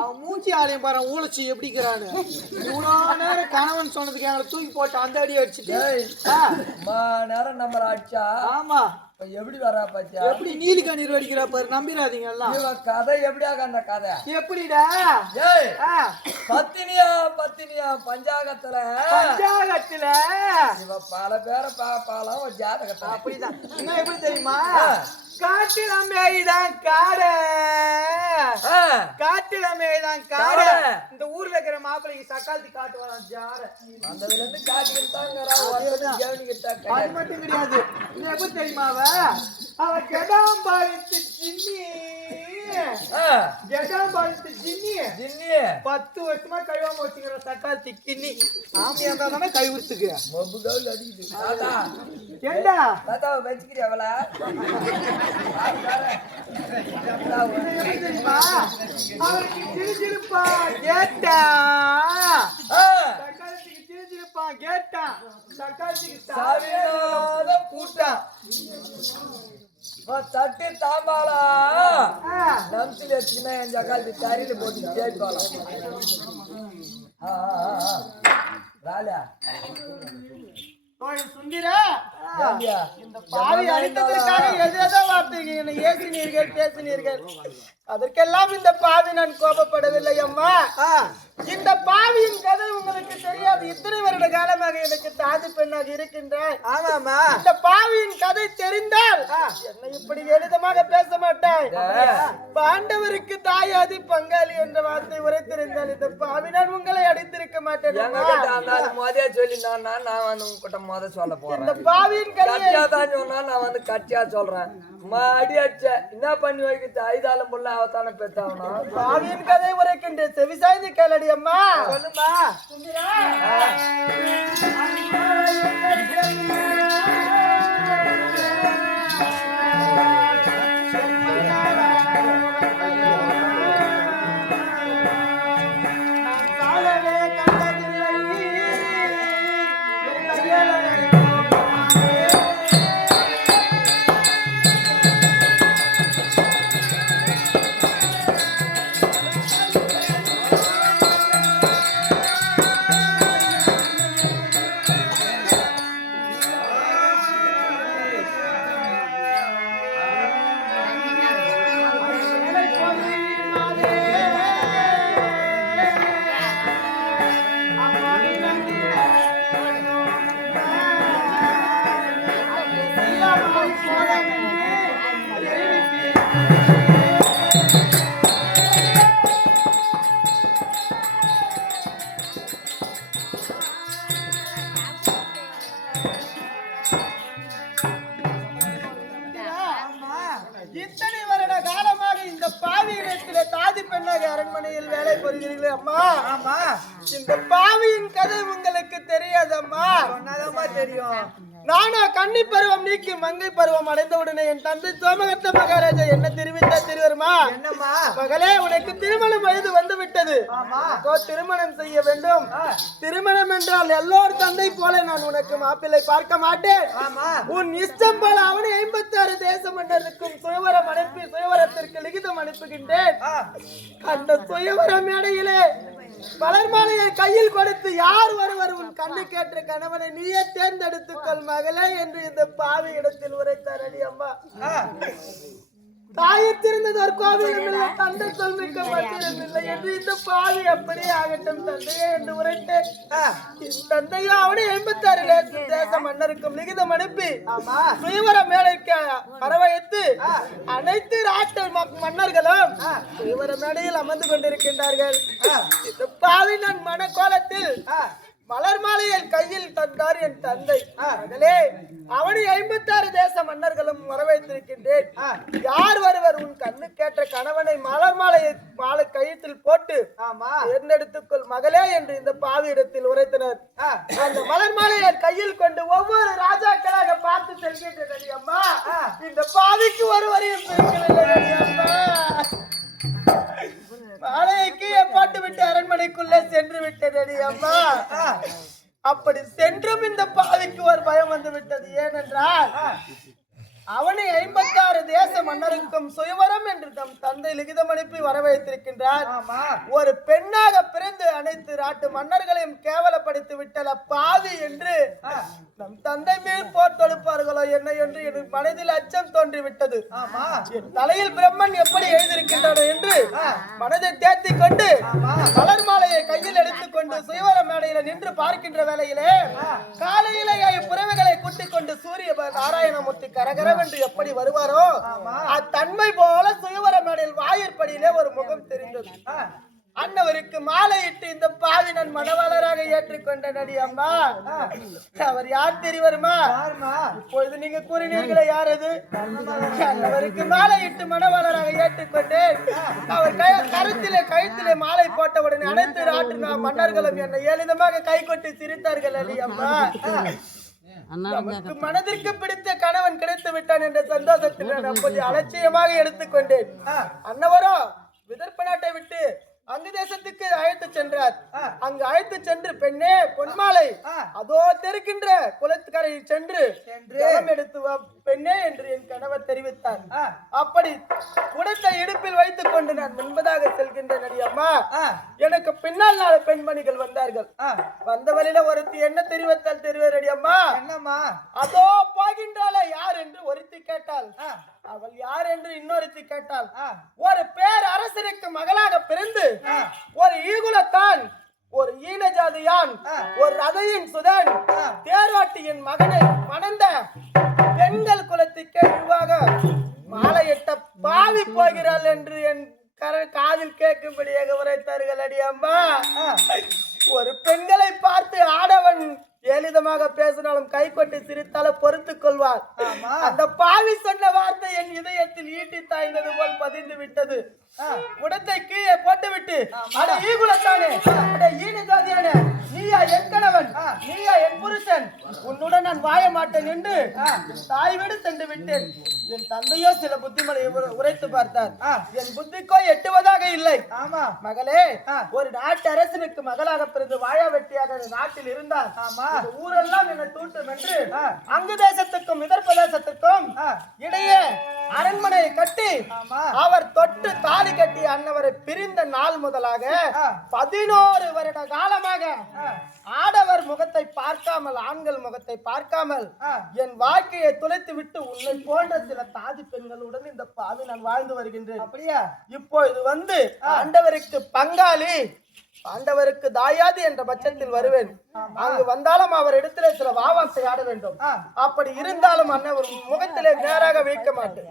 அவன் மூச்சு ஆலயம் பாரு ஊழச்சி எப்படிக்கிறானு. இவ்வளோ நேரம் கணவன் சொன்னதுக்கு எங்களை தூக்கி போட்டு அந்த அடி அடிச்சுட்டு நேரம் நம்பர் அடிச்சா. ஆமா எப்படி வரா பாத்தியா? எப்படி நீலிக்கா நீர் வடிக்கிறா பாரு. நம்பிராதீங்க எல்லாம். கதை எப்படியாக அந்த கதை எப்படிடா? பத்தினியா பத்தினியா பஞ்சாகத்துல இவ பல பேரை பாப்பாலாம் ஒரு ஜாதகத்தை. அப்படிதான். இன்னும் எப்படி தெரியுமா? காட்டில மேய்தான் காட, காட்டில மேய்தான் காட. இந்த ஊர்ல இருக்கிற மாப்பிள்ளைக்கு சக்காலத்தி காட்டு வரான் ஜார. அந்ததுல இருந்து காட்டிக்கிட்டாங்க. அது மட்டும் கிடையாது. இது எப்படி தெரியுமா? அவ கெடாம்பாளையத்து ஜின்னி, கெடாம்பாளையத்து ஜின்னி 10 வருஷமா கழுவாம வச்சுக்கிற சக்காலத்தி கிண்ணி. ஆமையா இருந்தா தானே கழுவுறதுக்கு மொப்பு கவுல் அடிக்குது. தாத்தா ஏண்டா தாத்தாவை வச்சுக்கிறியா அவள? அவருக்கு சிரிச்சிருப்பா கேட்டா, சக்காலத்துக்கு சிரிச்சிருப்பா கேட்டா, சக்காலத்துக்கு சாவியாத கூட்டம் தட்டு தாம்பாளா நம்சில் வச்சுக்கினா என் ஜக்காலத்து தறியில போட்டு கேட்பாளாம். ராலியா சுந்தரா, இந்த பாவி அடித்ததற்காக எதேதோ வார்த்தைகள் என்னை ஏசினீர்கள் பேசினீர்கள். அதற்கெல்லாம் இந்த பாவி நான் கோபப்படவில்லை அம்மா. இந்த பாவியின் கதை உங்களுக்கு தெரியாது. இத்தனை வருட காலமாக எனக்கு தாதி பெண்ணாக இருக்கின்றாய். ஆமாமா. இந்த பாவியின் கதை தெரிந்தால் என்னை இப்படி எளிதமாக பேச மாட்டாய். பாண்டவருக்கு தாயாதி பங்காளி என்ற வார்த்தை உரைத்திருந்தால் இந்த பாவி நான் உங்களை அடித்திருக்க மாட்டேன். மொதே சொல்லி நான் வந்து உங்ககிட்ட மொத சொல்ல போறேன். இந்த பாவியின் கதையை தான் சொன்னா நான் வந்து கட்சியா சொல்றேன். அடி அடிச்ச என்ன பண்ணி வைக்கிட்டு ஐதாலும் புள்ள அவத்தான பெத்தாவனா பாவியின் கதை உரைக்கின்ற செவிசாய்ந்து கேளடி அம்மா. சொல்லுமா. இத்தனை வருட காலமாக இந்த பாவி இடத்திலே தாதி பெண்ணாக அரண்மனையில் வேலை புரிகிறீர்களே அம்மா. ஆமா. இந்த பாவியின் கதை உங்களுக்கு தெரியாதம்மா. சொன்னாதம்மா தெரியும். நானா கன்னி பருவம் நீக்கி மங்கை பருவம் அடைந்தவுடனே என் தந்தை சோமகத்த மகாராஜா என்ன தெரிவித்தார் தெரியுமா? என்னம்மா? மகளே, உனக்கு திருமணம் வயது வந்து விட்டது. திருமணம் செய்ய வேண்டும். திருமணம் என்றால் எல்லோர் தந்தை போல நான் உனக்கு மாப்பிள்ளை பார்க்க மாட்டேன். உன் இஷ்டம் போல அவனை 56 தேச மன்னருக்கும் சுயவரம் அனுப்பி சுயவரத்திற்கு லிகிதம் அனுப்புகின்றேன். அந்த சுயவர மேடையிலே மலர் மாலையை கையில் கொடுத்து யார் ஒருவர் உன் கண்ணு கேட்ட கணவனை நீயே தேர்ந்தெடுத்துக்கொள் மகளே என்று இந்த பாவி இடத்தில் உரைத்தார் அடி அம்மா. தாயத்திருந்தது ஒரு கோவிலும் இல்லை, தந்தை சொல்மிக்க மத்தியம் இல்லை என்று இந்த பாவி அப்படியே ஆகட்டும் தந்தையே என்று உரைத்து தந்தையோ அவனை 86 தேச மன்னருக்கும் லிகிதம் அனுப்பி சுயவர மேடைக்கு வரவழைத்து அனைத்து நாட்டு மன்னர்களும் சுயவர மேடையில் அமர்ந்து கொண்டிருக்கின்றார்கள். இந்த பாவி நான் மனக்கோலத்தில் மலர் மாலையை கையில் தந்தார் என் தந்தை. மகளே, அவனை 56 தேச மன்னர்களும் வரவைத்திருக்கின்றேன். யார் வருவர் உன் கண்ணு கேட்ட கணவனை மலர் மாலை கயிற்றில் போட்டு தேர்ந்தெடுத்துக்கொள் மகளே என்று இந்த பாவியிடத்தில் உரைத்தனர். அந்த மலர் மாலையை கையில் கொண்டு ஒவ்வொரு ராஜாக்களாக பார்த்து செல்கின்றனர் அம்மா. இந்த பாவிக்கு ஒருவரையும் பிரிக்கவில்லை அம்மா. மாலையை கீழே போட்டு விட்டு அரண்மனைக்குள்ளே சென்று விட்டது அம்மா. அப்படி சென்றும் இந்த பாவிக்கு ஒரு பயம் வந்து விட்டது. ஏனென்றால் அவனை 56 தேச மன்னருக்கும் சுயவரம் என்று தம் தந்தை லிகிதம் அனுப்பி வரவழைத்திருக்கின்றார். ஒரு பெண்ணாக பிறந்து அனைத்து நாட்டு மன்னர்களையும் கேவலப்படுத்தி விட்டல பாவி என்று நம் தந்தை மேல் போர் தொடுப்பார்களோ என்ன என்று என் மனதில் அச்சம் தோன்றிவிட்டது. என் தலையில் பிரம்மன் எப்படி எழுதியிருக்கின்றன என்று மனதை தேர்த்தி கொண்டு மலர் மாலையை கையில் எடுத்துக்கொண்டு சுயவர மேடையில நின்று பார்க்கின்ற வேளையிலே காலையிலேயே புறவைகளை கூட்டிக் கொண்டு சூரிய நாராயணமூர்த்தி கரகர என்று எப்படி வருவாரோ அத்தன்மை போல சுயவர மேடையில் வாயிற்படியிலே ஒரு முகம் தெரிந்தது. அன்னவருக்கு மாலையிட்டு இந்த பாவினன் மணவாளராக ஏற்றுக்கொண்ட நடி அம்மா. அவர் யார் தெரியுமா? இப்பொழுது நீங்க கூறினீர்களே யார் அது? அன்னவருக்கு மாலையிட்டு மணவாளராக ஏற்றுக்கொண்டேன். அவர் கழுத்திலே மாலை போட்டவுடனே அனைத்து நாட்டு மன்னர்களும் என்னை எளிதமாக கை கொட்டி சிரித்தார்கள் அடி அம்மா. நமக்கு மனதிற்கு பிடித்த கணவன் கிடைத்து விட்டான் என்ற சந்தோஷத்தில் நான் அப்போது அலட்சியமாக எடுத்துக்கொண்டேன். அன்னவரோ விதர்ப்ப நாட்டை விட்டு அங்கு தேசத்துக்கு அழைத்து சென்றார். அங்கு அழைத்து சென்று பெண்ணே பொன்மாலை அதோ தெரிக்கின்ற குளத்துக்கரையில் சென்று எடுத்து பெண்ணே என்று என் கணவர் தெரிவித்தார். அப்படி குடத்தை இடுப்பில் வைத்துக் கொண்டு நான் முன்பதாக செல்கின்ற நடிகம்மா. எனக்கு பின்னால் 4 பெண்மணிகள் வந்தார்கள். வந்த வழியில ஒருத்தி என்ன தெரிவித்தால் தெரிவது அம்மா. என்னம்மா? அதோ போகின்றாளே யார் என்று ஒருத்தி கேட்டாள். அவள் யார் என்று இன்னொருத்தி கேட்டாள். ஒரு பேர் அரசனுக்கு மகளாக பிறந்து ஒரு ஈகுலத்தான் ஒரு ஈன ஜாதியான் ஒரு ரதையின் சுதன் தேர்வாட்டியின் மகனை மணந்த பெண்கள் குலத்துக்கே இழிவாக மாலையிட்ட பாவி போகிறாள் என்று என் காதில் கேட்கும்படியாக உரைத்தார்கள். அடி அம்மா, ஒரு பெண்களை பார்த்து ஆடவன் எளிதமாக பேசினாலும் கை கொட்டி சிரித்தாலும் பொறுத்துக் கொள்வார். அந்த பாவி சொன்ன வார்த்தை என் இதயத்தில் ஈட்டி தாய்ந்தது போல் பதிந்து விட்டது. குடத்தை கீழே போட்டுவிட்டு அட ஈகுலத்தானே, அட ஈன ஜாதியானே, நீயா என் கணவன், நீயா என் புருஷன், உன்னுடன் நான் வாழ மாட்டேன் என்று தாய் வீடு சென்று விட்டேன். என் தந்தையோ சில புத்திமலை உரைத்து பார்த்தார். என் புத்திக்கோ எட்டுவதாக இல்லை. ஆமா மகளே, ஒரு நாட்டு அரசனுக்கு மகளாக பிறந்து வாழா வெட்டியாக நாட்டில் இருந்தார். ஊரெல்லாம் என்னை தூட்டும் என்று அங்கு தேசத்துக்கும் இதர் பிரதேசத்துக்கும் இடையே அரண்மனையை கட்டி அவர் தொட்டு தாலி கட்டி அன்னவரை பிரிந்த நாள் முதலாக 11 வருட காலமாக ஆடவர் முகத்தை பார்க்காமல், ஆண்கள் முகத்தை பார்க்காமல் என் வாழ்க்கையை துளைத்து விட்டு உன்னை போன்ற சில தாதி பெண்களுடன் இந்த பாவி நான் வாழ்ந்து வருகின்றேன். அப்படியா? இப்போ இது வந்து ஆண்டவருக்கு பங்காளி, ஆண்டவருக்கு தாயாதி என்ற பட்சத்தில் வருவேன். அங்கு வந்தாலும் அவர் இடத்திலே சில வாவாசை ஆட வேண்டும். அப்படி இருந்தாலும் அன்னவர் முகத்திலே நேராக வைக்க மாட்டேன்.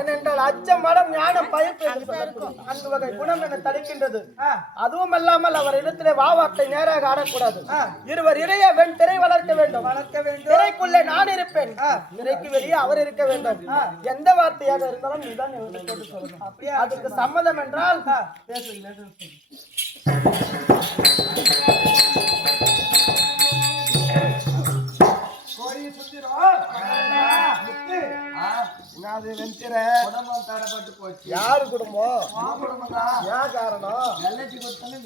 ஏனென்றால் அச்சம், மடம், ஞானம், பயிர்ப்பு என்று சொல்லப்படும் 4 வகை குணம் என தடுக்கின்றது. அதுவும் அல்லாமல் அவர் இடத்திலே வாவாசை நேராக ஆடக்கூடாது. இருவர் இடையே வெண் திரை வளர்க்க வேண்டும். திரைக்குள்ளே நான் இருப்பேன், திரைக்கு வெளியே அவர் இருக்க வேண்டும். எந்த வார்த்தையாக இருந்தாலும் நீதான் கேட்டு சொல்லணும். அதுக்கு சம்மதம் என்றால் யாரு குடும்பம்? ஏன் காரணம்?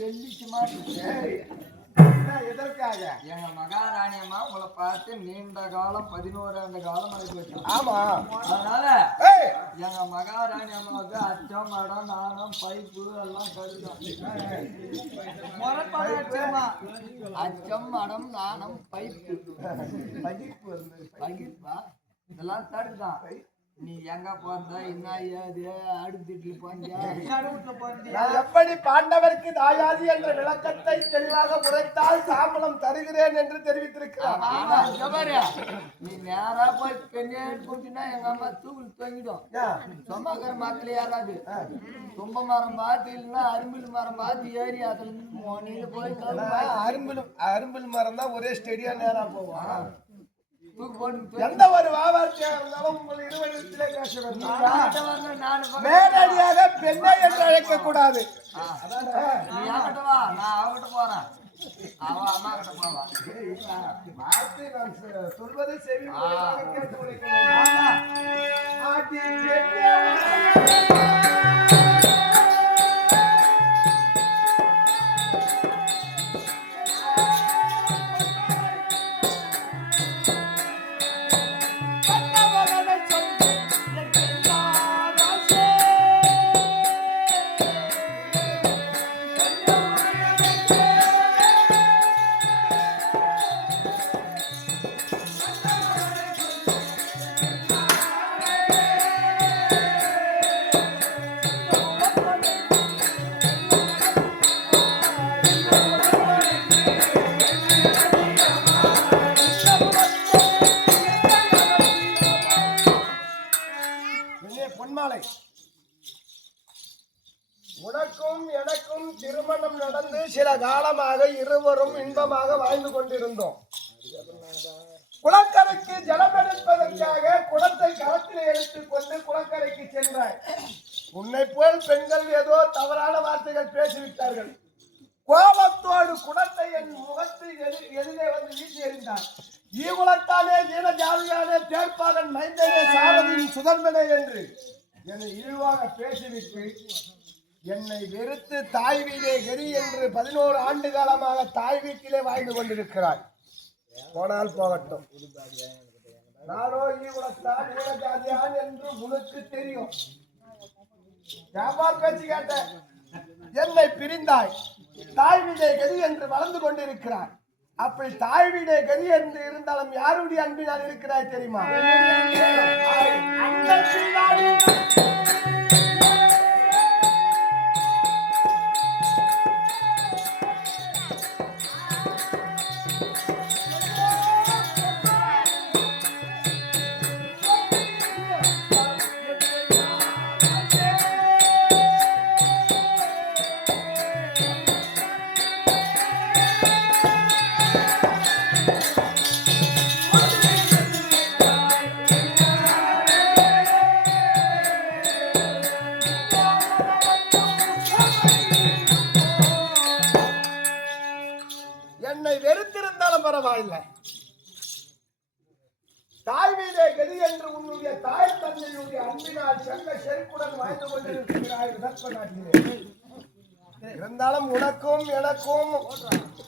வெள்ளிச்சு மாட்டு எதற்காக? எங்க மகாராணி அம்மா உங்களை பார்த்து நீண்ட காலம் 11 ஆண்டு காலம் அழைப்பு வச்சோம். ஆமா, அதனால எங்க மகாராணி அம்மாவுக்கு அச்சம், மடம், நாணம், பைப்பு எல்லாம் கருதும். அச்சம், மடம், நாணம், பைப்பு பகிர்ப்பா இதெல்லாம் தடுதான். நீ எங்க போறதா, என்ன ஏது, அடுத்துட்டு போனியா, நான் எப்படி பாண்டவருக்கு தாயாதி என்ற விளக்கத்தை தெளிவாக உரைத்தால் சாம்பலம் தருகிறேன் என்று தெரிவித்திருக்கிறார். நீ நேரா போய் பெண்ணே போச்சுன்னா எங்க அம்மா தூள் தொங்கிடும். சொந்தக்கார மக்கள் யாராது தும்ப மரம் பார்த்து இல்லைன்னா அரும்பில் மரம் பார்த்து ஏறி அதுல மோனியில போய் அரும்பில் மரம் தான் ஒரே ஸ்டெடியா நேரா போவோம். எந்த ஒரு வியாபாரத்தியாக இருந்தாலும் உங்கள் இருவரிடத்திலே பேச வேண்டும். நேரடியாக பெண்ணை என்று அழைக்க கூடாது. நீ அவகிட்ட வா, நான் அவகிட்ட போறேன். அவ அம்மா கிட்ட போவா. நான் சொல்வது சரி கேட்டு பொன்மாலை, உனக்கும் எனக்கும் திருமணம் நடந்து சில காலமாக இருவரும் இன்பமாக வாழ்ந்து கொண்டிருந்தோம். குளக்கரைக்கு ஜலம் எடுப்பதற்காக குளத்தை கரத்தில் எடுத்துக் கொண்டு குளக்கரைக்கு சென்றாய். உன்னை போல் பெண்கள் ஏதோ தவறான வார்த்தைகள் பேசிவிட்டார்கள். கோபத்தோடு குடத்தை என் முகத்தில் எதிரே வந்து வீசி எறிந்தார். ஈகுலத்தானே, ஈன ஜாதியானே, தேர்ப்பாகன் மைந்தனே, சாரதியின் சுதர்மனே என்று என்னை இழிவாக பேசிவிட்டு என்னை வெறுத்து தாய் வீடே கெரி என்று 11 ஆண்டு காலமாக தாய் வீட்டிலே வாழ்ந்து கொண்டிருக்கிறாய். போனால் போகட்டும். நானோ ஈகுலத்தான், ஈன ஜாதியான் என்று உனக்கு தெரியும். வியாபார பேச்சு கேட்ட என்னை பிரிந்தாய். தாய் வீடே கதி என்று வளர்ந்து கொண்டிருக்கிறார். அப்படி தாய் வீடே கதி என்று இருந்தாலும் யாருடைய அன்பினால் இருக்கிறாய் தெரியுமா? தாய் மீதே கதி என்று உன்னுடைய தாய் தந்தையுடைய அன்பினால் செல்ல செருக்குடன் வாழ்ந்து கொண்டிருக்கிறாய் விதர்ப்ப நாட்டிலே. இருந்தாலும் உனக்கும் எனக்கும்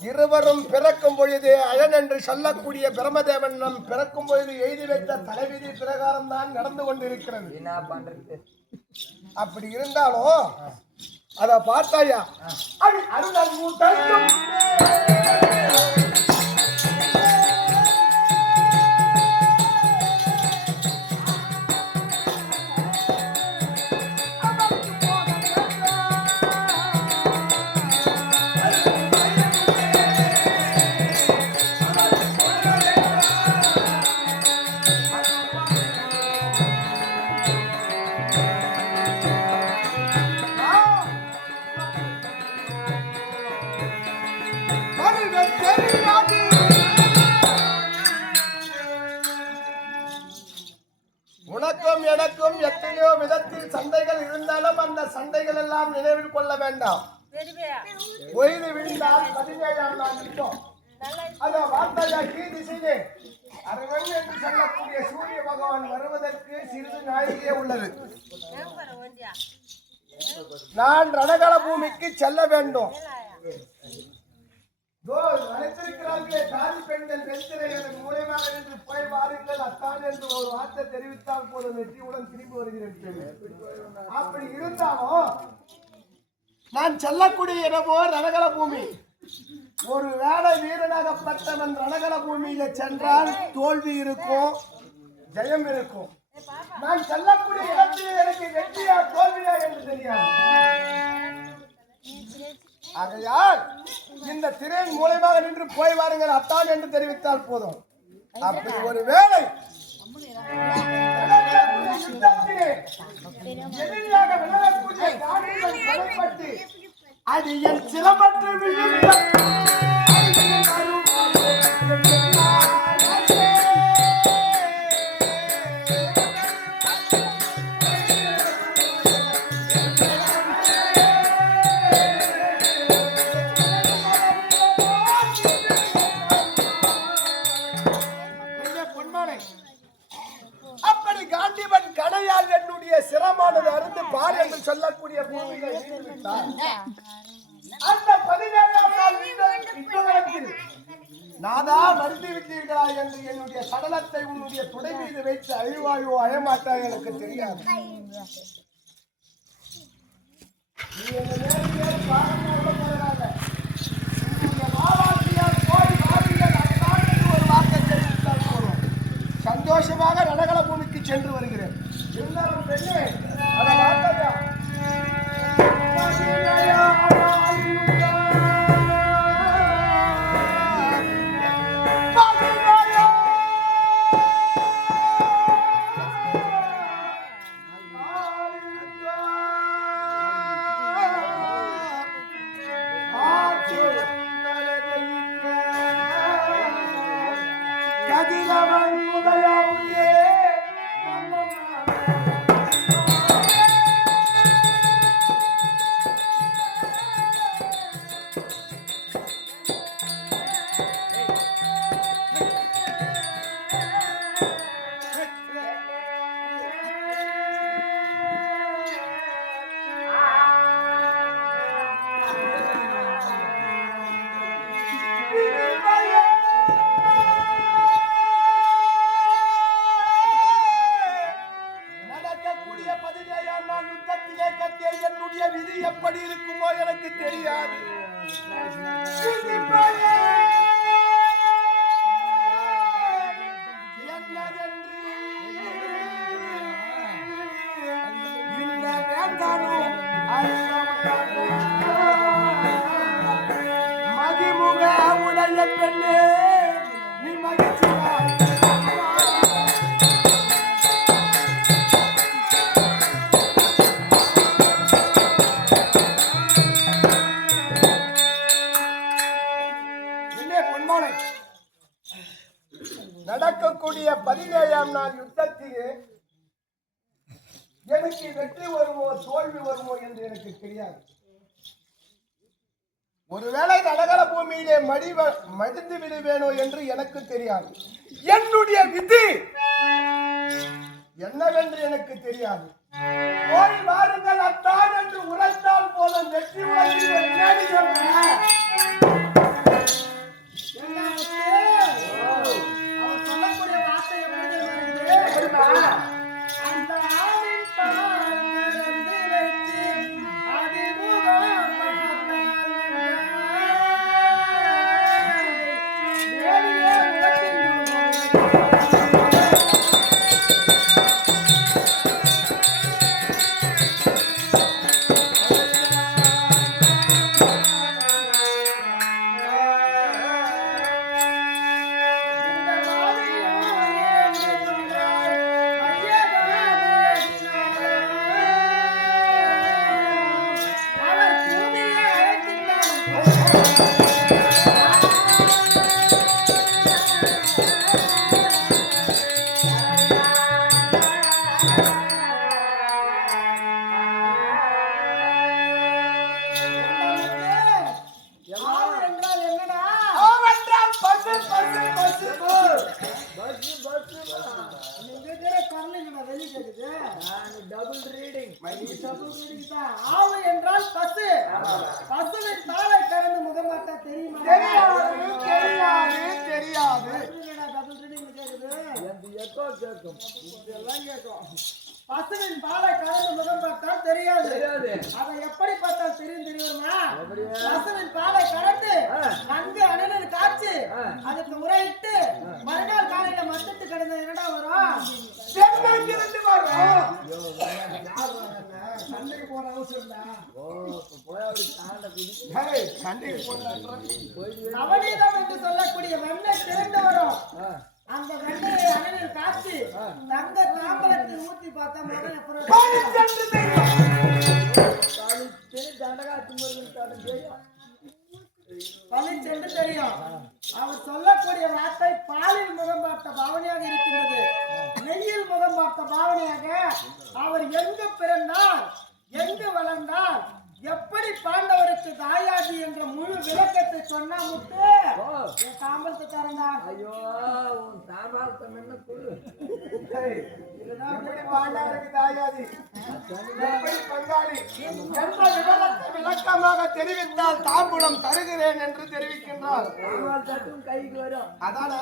இருவரும் பிறக்கும் பொழுது அழன் என்று சொல்லக்கூடிய பிரம்மதேவன் நம் பிறக்கும் பொழுது எழுதி வைத்த தலைவிதி பிரகாரம் தான் நடந்து கொண்டிருக்கிறது. என்ன பண்றது? அப்படி இருந்தாலும் அத பார்த்தாயா அருள் உனக்கும் எனக்கும் எத்தனையோ விதத்தில் சண்டைகள் இருந்தாலும் அந்த சண்டைகள் எல்லாம் நினைவில் கொள்ள வேண்டாம். பொய்து விழுந்தால் 17ஆம் நாள் இருக்கும். அத வார்த்தையா கீ திசையிலே அரவன் என்று சொல்லக்கூடிய சூரிய பகவான் வருவதற்கு சிறிது நாழிகையே உள்ளது. நான் ரணகள பூமிக்கு செல்ல வேண்டும். அழைத்திருக்கிறார்களே தாதி பெண்கள் வெற்றிரையதன் மூலமாக என்று போய் வாருங்கள் அத்தான் என்று ஒரு வார்த்தை தெரிவித்தால் போதும் வெற்றியுடன் திரும்பி வருகிறேன். அப்படி இருந்தாலும் நான் செல்லக்கூடிய இடமோ ரணகள பூமி. ஒரு வேலை வீரனாகப்பட்டவன் ரணகள பூமியில சென்றால் தோல்வி இருக்கும், ஜெயம் இருக்கும். நான் செல்லக்கூடிய இடத்தில் எனக்கு வெற்றியா தோல்வியா என்று தெரியாது. ஆகையால் இந்த திரையின் மூலமாக நின்று போய் வாருங்கள் அத்தான் என்று தெரிவித்தால் போதும். அப்படி ஒரு வேலை எதிரியாக விளங்கக்கூடிய காரியங்கள் தலைப்பட்டு அது என் சிலமற்ற அப்படி காந்திவன் கடையால் என்னுடைய சிரமானது அருந்து பார் என்று சொல்லக்கூடிய பூமியை அந்த 17ஆம் நாள் நாதா மறுத்து விட்டீர்களா என்று என்னுடைய சடலத்தை உன்னுடைய துடை மீது வைத்து அழிவாயோ அழமாட்டாய் எனக்கு தெரியாது. சந்தோஷமாக ரணகள பூமிக்கு சென்று வருகிறேன். எல்லாரும் பெண்ணே அதை வார்த்தையா என்னுடைய விதி எப்படி இருக்குமோ எனக்கு தெரியாது. மதிமுக உடைய பெண்ணே நீ மகிழ்ச்சி நடக்கக்கூடிய 17ஆம் நாள் யுத்தத்திலே எனக்கு வெற்றி வருமோ தோல்வி வருமோ என்று எனக்கு தெரியாது. ஒருவேளை ரணகள பூமியிலே மடிந்து விடுவேனோ என்று எனக்கு தெரியாது. என்னுடைய விதி என்னவென்று எனக்கு தெரியாது. போய் வாருங்கள் அத்தான் என்று உரைத்தால் போதும். நெற்றி உலகில் ஒரு கேள்வி சொல்றேன். அவர் சொல்லக்கூடிய வார்த்தை எப்படி வருது? அந்த ஆவின் பாதத்தை வைத்து அதிமுகம் ஆவு என்றால் பசு. பசுவின் பாலை கறந்து முகமாட்டா தெரியுமா? தெரியாது. பசுவின் பாலை கறந்து முகம் பார்த்தால் தெரியாது. அதை எப்படி பார்த்தால் தெரியும் தெரியுமா? பசுவின் பாலை கறந்து நன்கு அணிலில் காய்ச்சி அதுக்கு உரையிட்டு மறுநாள் காலையில மத்திட்டு கிடந்த என்னடா வரும்? சண்டைக்கு போன அவசரம் நவநீதம் என்று சொல்லக்கூடிய வெண்ணெய் திரண்டு வரும். அந்த வெண்ணையை அணிலில் காய்ச்சி தங்க தாம்பரத்தில் ஊற்றி பார்த்தா மகன் அப்புறம் பள்ளி சென்று தெரியும். அவர் சொல்லக்கூடிய வார்த்தை பாலில் முகம் பார்த்த பாவனையாக இருக்கின்றது. நெய்யில் முகம் பார்த்த பாவனையாக அவர் எங்கு பிறந்தார், எங்கு வளர்ந்தார், எப்படி பாண்டவருக்கு தாயாதி என்ற முழு விளக்கத்தை சொன்னா முட்டு என் தாம்பரத்தை தரண்டா. ஐயோ உன் தாம்பாளத்தை என்ன கொடு. பாண்டவருக்கு தாயாதி பங்காளி என்ற விவரத்தை விளக்கமாக தெரிவித்தால் தாம்பூலம் தருகிறேன் என்று தெரிவிக்கின்றார். கைக்கு வரும். அதான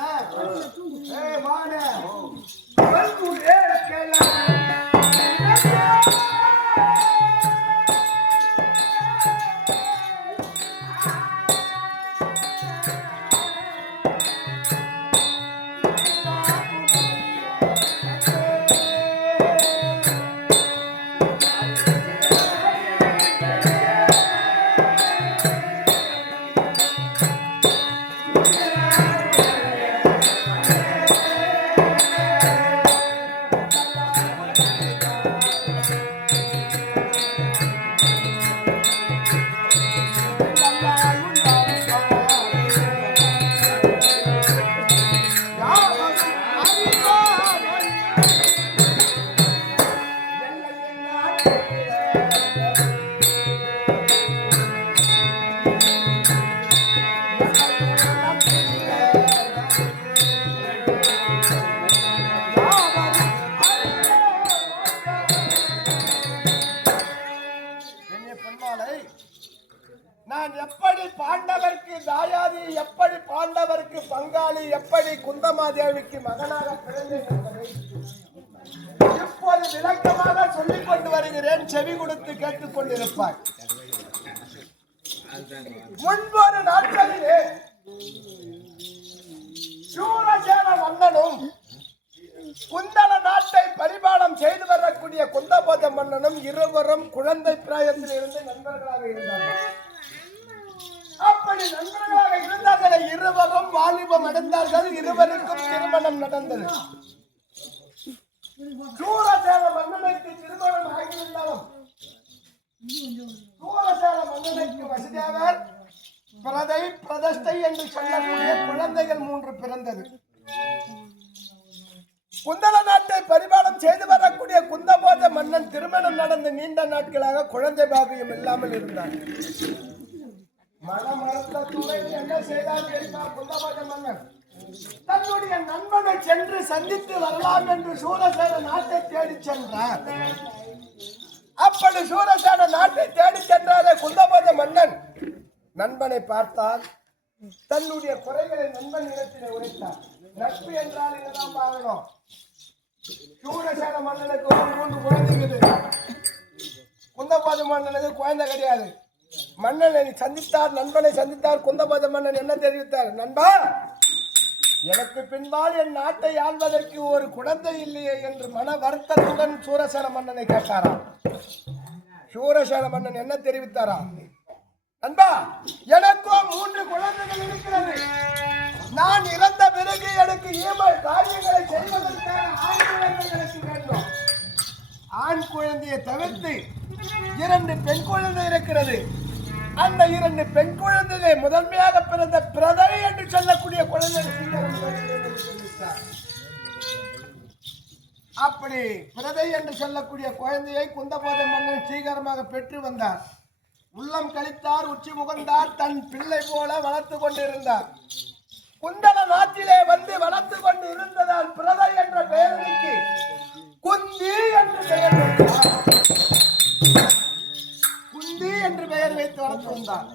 நான் எப்படி பாண்டவருக்கு தாயாதி, எப்படி பாண்டவருக்கு பங்காளி, எப்படி குந்தமாதேவிக்கு மகனாக பிறந்தேன் என்பதை இப்போது விளக்கமாக சொல்லிக் கொண்டு வருகிறேன். செவி கொடுத்து கேட்டுக் கொண்டிருப்பார். முன்பொரு நாட்களிலே சூரசேன மன்னனும் குந்தல நாட்டை பரிபாலம் செய்து வரக்கூடிய குந்தபோத மன்னனும் இருவரும் குழந்தை பிராயத்தில் இருந்து நண்பர்களாக இருந்தார்கள். அப்படி நண்பர்களாக இருந்தார்கள். இருவரும் வாலிபம் அடைந்தார்கள். இருவருக்கும் திருமணம் நடந்தது. சூரசேன மன்னனுக்கு திருமணம் ஆகியிருந்தாலும் சூரசேன மன்னனுக்கு வசுதேவர், பிரதை, பிரதிஷ்டை என்று சொல்லக்கூடிய குழந்தைகள் 3 பிறந்தது. குந்தல நாட்டை பரிபாலம் செய்து வரக்கூடிய குந்தபோத மன்னன் திருமணம் நடந்த நீண்ட நாட்களாக குழந்தை பாக்கியம் இல்லாமல் இருந்தார். மனமரத்த துணை என்ன செய்தார் தெரியுமா? குந்தபோத மன்னன் தன்னுடைய நண்பனை சென்று சந்தித்து வரலாம் என்று சூரசேன நாட்டை தேடி சென்றார். அப்படி சூரசேன நாட்டை தேடி சென்றாரே குந்தபோத மன்னன் நண்பனை பார்த்தால் தன்னுடைய குறைகளை நண்பன் இடத்திலே உரைத்தார். நட்பு என்றால் என்னதான் பார்க்கணும். சூரசேன மன்னனுக்கு 3 குழந்தைகள், குந்தபோத மன்னனுக்கு குழந்தை கிடையாது. மன்னனை சந்தித்தார், நண்பனை சந்தித்தார். குந்தபோத மன்னன் என்ன தெரிவித்தார்? நண்பா, எனக்கு பின்பால் என் நாட்டை ஆள்வதற்கு ஒரு குழந்தை இல்லையே என்று மன வருத்தத்துடன் சூரசேன மன்னனை கேட்டாராம். சூரசேன மன்னன் என்ன தெரிவித்தாராம்? நண்பா, எனக்கோ 3 குழந்தைகள் இருக்கிறது. நான் இறந்த பிறகு எனக்கு காரியங்களை செய்வதற்கான ஆண் குழந்தை எனக்கு வேண்டும். ஆண் குழந்தையை தவிர்த்து 2 பெண் குழந்தை இருக்கிறது. அந்த 2 பெண் குழந்தைகளை முதன்மையாக பிறந்த பிரதை என்று சொல்லக்கூடிய குழந்தை. அப்படி பிரதை என்று சொல்லக்கூடிய குழந்தையை குந்தபோத மன்னன் சீக்கிரமாக பெற்று வந்தார். உள்ளம் கழித்தார், உச்சி முகந்தார், தன் பிள்ளை போல வளர்த்து கொண்டிருந்தார். குந்தல நாட்டிலே வந்து வளர்த்து கொண்டு இருந்ததால் பிரதை என்ற பெயருக்கு குந்தி என்று பெயர் வைத்தார். குந்தி என்று பெயர் வைத்து வளர்த்து வந்தார்.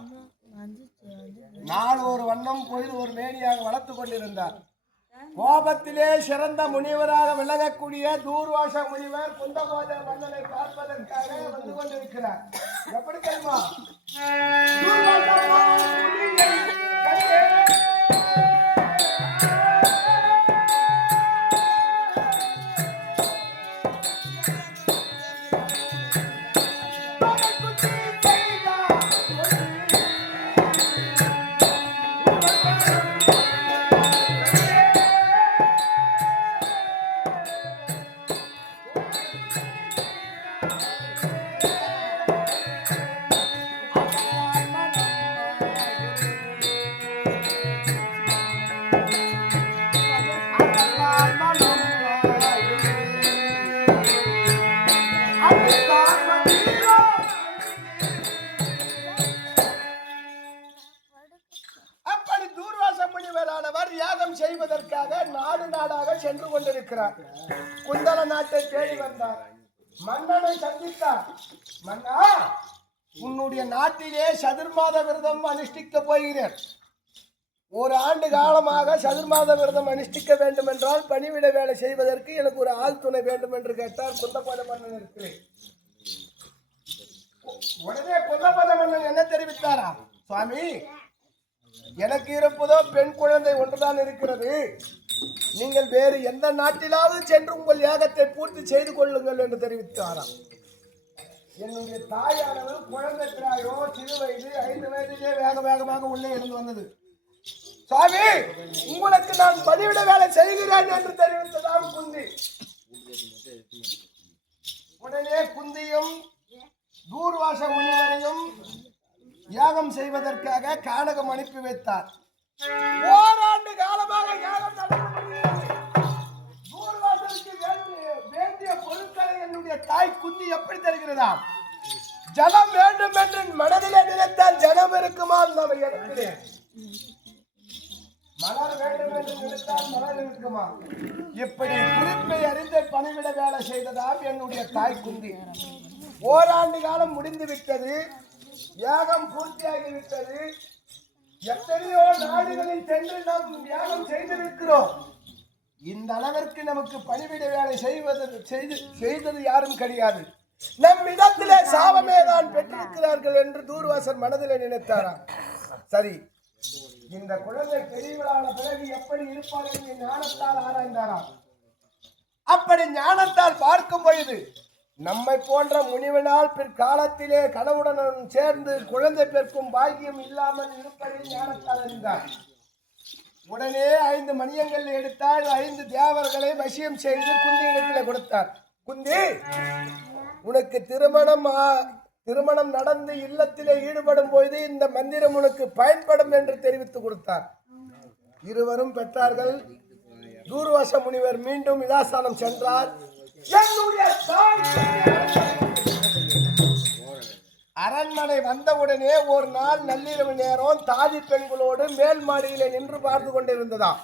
நாள் ஒரு வண்ணம், பொழுது ஒரு மேனியாக வளர்த்து கொண்டிருந்தார். கோபத்திலே சிறந்த முனிவராக விளங்கக்கூடிய தூர்வாச முனிவர் குந்தபோத மன்னனை பார்ப்பதற்காக வந்து கொண்டிருக்கிறார். எப்படி தெரியுமா? அப்படி தூர்வாச முனிவரானவர் யாகம் செய்வதற்காக நாடு நாடாக சென்று கொண்டிருக்கிறார். குந்தல நாட்டை தேடி வந்தார். மன்னனை சந்தித்தார். மன்னா, உன்னுடைய நாட்டிலே சதுர்மாத விரதம் அனுஷ்டிக்க போகிறேன். 1 ஆண்டு காலமாக சதுர்மாத விரதம் அனுஷ்டிக்க வேண்டும் என்றால் பணிவிட வேலை செய்வதற்கு எனக்கு ஒரு ஆள் துணை வேண்டும் என்று கேட்டார். குந்தபோத மன்னன் இருக்கிறேன். உடனே குந்தபோத மன்னன் என்ன தெரிவித்தாரா? சுவாமி, எனக்கு இருப்பதோ பெண் குழந்தை ஒன்றுதான் இருக்கிறது. நீங்கள் வேறு எந்த நாட்டிலாவது சென்று உங்கள் யாகத்தை பூர்த்தி செய்து கொள்ளுங்கள் என்று தெரிவித்தாராம். என்னுடைய தாயானது குழந்தை பிராயோ சிறு வயது 5 வயதிலே வேகமாக உள்ளே இருந்து வந்தது. சுவாமி, உங்களுக்கு நான் பணிவிட வேலை செய்கிறேன் என்று தெரிவித்ததாம் குந்தி. உடனே குந்தியும் தூர்வாச முனிவரையும் யாகம் செய்வதற்காக கானகம் அனுப்பி வைத்தார். 1 ஆண்டு காலமாக யாகம் நடந்தது. தூர்வாசனுக்கு வேண்டிய பொருட்களை என்னுடைய தாய் குந்தி எப்படி தருகிறதா? ஜலம் வேண்டும் என்று மனதிலே நினைத்தால் ஜலம் இருக்குமா? நம்ம எடுக்கிறேன். மலர் வேண்டும் என்று நினைத்தால் மலர் இருக்குமா? இப்படி குறிப்பை அறிந்த பணிவிட வேலை செய்ததால் என்னுடைய தாய் குந்தி. 1 ஆண்டு காலம் முடிந்து விட்டது. யாகம் பூர்த்தியாகிவிட்டது. எத்தனையோ நாடுகளில் சென்று நாம் யாகம் செய்திருக்கிறோம். இந்த அளவிற்கு நமக்கு பணிவிட வேலை செய்தது யாரும் கிடையாது. நம் இடத்திலே சாபமே தான் பெற்றிருக்கிறார்கள் என்று தூர்வாசன் மனதிலே நினைத்தாராம். சரி, இந்த குழந்தை பெரியவளான பிறகு எப்படி இருப்பார் என்று ஞானத்தால் ஆராய்ந்தாராம். அப்படி ஞானத்தால் பார்க்கும் பொழுது நம்மை போன்ற முனிவனால் பிற்காலத்திலே கணவுடன் சேர்ந்து குழந்தை பெற்கும் பாக்கியம் இல்லாமல் இருப்பதை ஞானத்தால் அறிந்தார். உடனே 5 மணியங்கள் எடுத்தால் 5 தேவர்களை வசியம் செய்து குந்தி இடத்திலே கொடுத்தார். குந்தி, உனக்கு திருமணம் நடந்து இல்லத்திலே ஈடுபடும் போது இந்த மந்திரம் உனக்கு பயன்படும் என்று தெரிவித்து கொடுத்தார். இருவரும் பெற்றார்கள். தூர்வாச முனிவர் மீண்டும் விலாசானம் சென்றார். அரண்மனை வந்தவுடனே ஒரு நாள் நள்ளிரவு நேரம் தாதி பெண்களோடு மேல் மாடியிலே நின்று பார்த்து கொண்டிருந்ததாம்.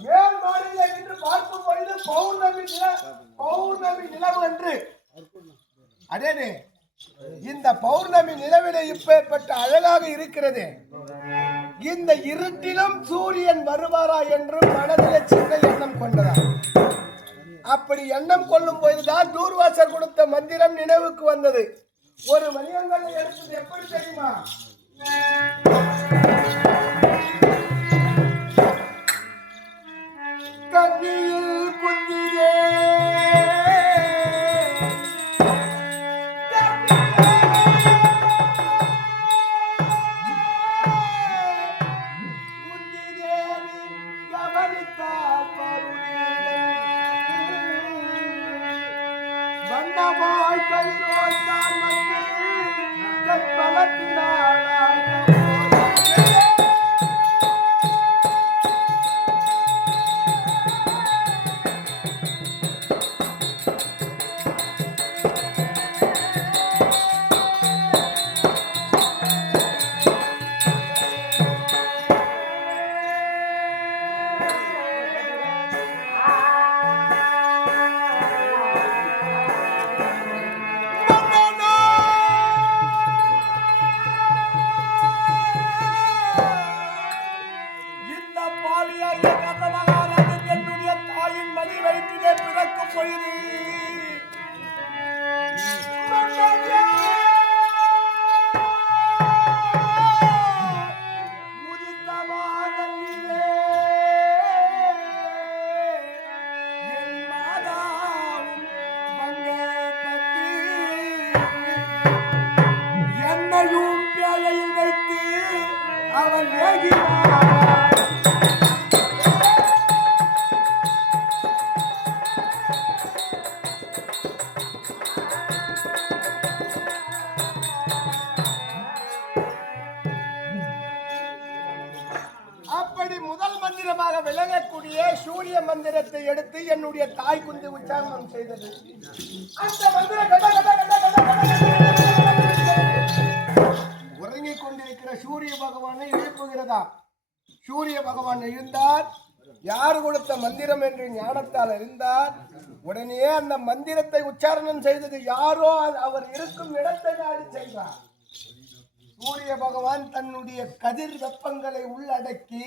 மேல் மாடியில் பார்க்கும் பொழுது பௌர்ணமி நிலவு என்று அடே இந்த பௌர்ணமி நிலவிலே இப்பேற்பட்ட அழகாக இருக்கிறது. இந்த இருட்டிலும் சூரியன் வருவாரா என்று மனதிலே சின்ன எண்ணம் கொண்டதா. அப்படி எண்ணம் கொள்ளும் போதுதான் தூர்வாசர் கொடுத்த மந்திரம் நினைவுக்கு வந்தது. ஒரு மணியங்களை எடுத்தது எப்படி தெரியுமா? கண்ணியில் குந்தியே வண்ணமாய் கலிரோய் தான் வந்து தற்பலத்தினாய் அவன் அப்படி முதல் மந்திரமாக விளங்கக்கூடிய சூரிய மந்திரத்தை எடுத்து என்னுடைய தாய் குஞ்சு உச்சாரணம் செய்தது. அந்த மந்திரம் உறங்கிக் கொண்டிருக்கிற சூரிய பகவானை எழுப்புகிறதா. சூரிய பகவான் எழுந்தார். யார் கொடுத்த மந்திரம் என்று ஞானத்தால் அறிந்தார். உடனே அந்த மந்திரத்தை உச்சாரணம் செய்தது யாரோ அவர் இருக்கும் இடத்தை நாடி சென்றார். சூரிய பகவான் தன்னுடைய கதிர் வெப்பங்களை உள்ளடக்கி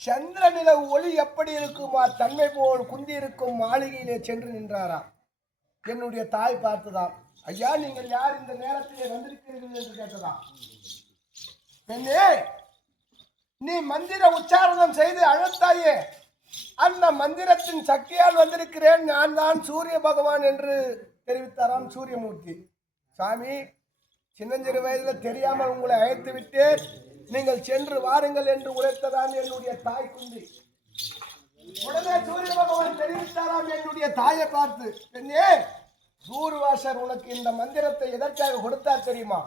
சந்திர நிலவு ஒளி எப்படி இருக்குமா தன்மை போல் குந்தி இருக்கும் மாளிகையிலே சென்று நின்றாராம். என்னுடைய தாய் பார்த்துதான், ஐயா நீங்கள் யார் இந்த நேரத்திலே வந்திருக்கிறீர்கள் என்று கேட்டதா. பெண்ணே, நீ மந்திர உச்சாரணம் செய்து அழைத்தாயே, அந்த மந்திரத்தின் சக்தியால் வந்திருக்கிறேன், நான் தான் சூரிய பகவான் என்று தெரிவித்தாராம் சூரியமூர்த்தி. சாமி, சின்னஞ்சிறு வயதில் தெரியாமல் உங்களை அழைத்து விட்டேன், நீங்கள் சென்று வாருங்கள் என்று உரைத்ததாம் என்னுடைய தாய் குந்தி. உடனே சூரிய பகவான் தெரிவித்தாராம் என்னுடைய தாயை பார்த்து, பெண்ணே, தூர்வாசர் உனக்கு இந்த மந்திரத்தை எதற்காக கொடுத்தார் தெரியுமா?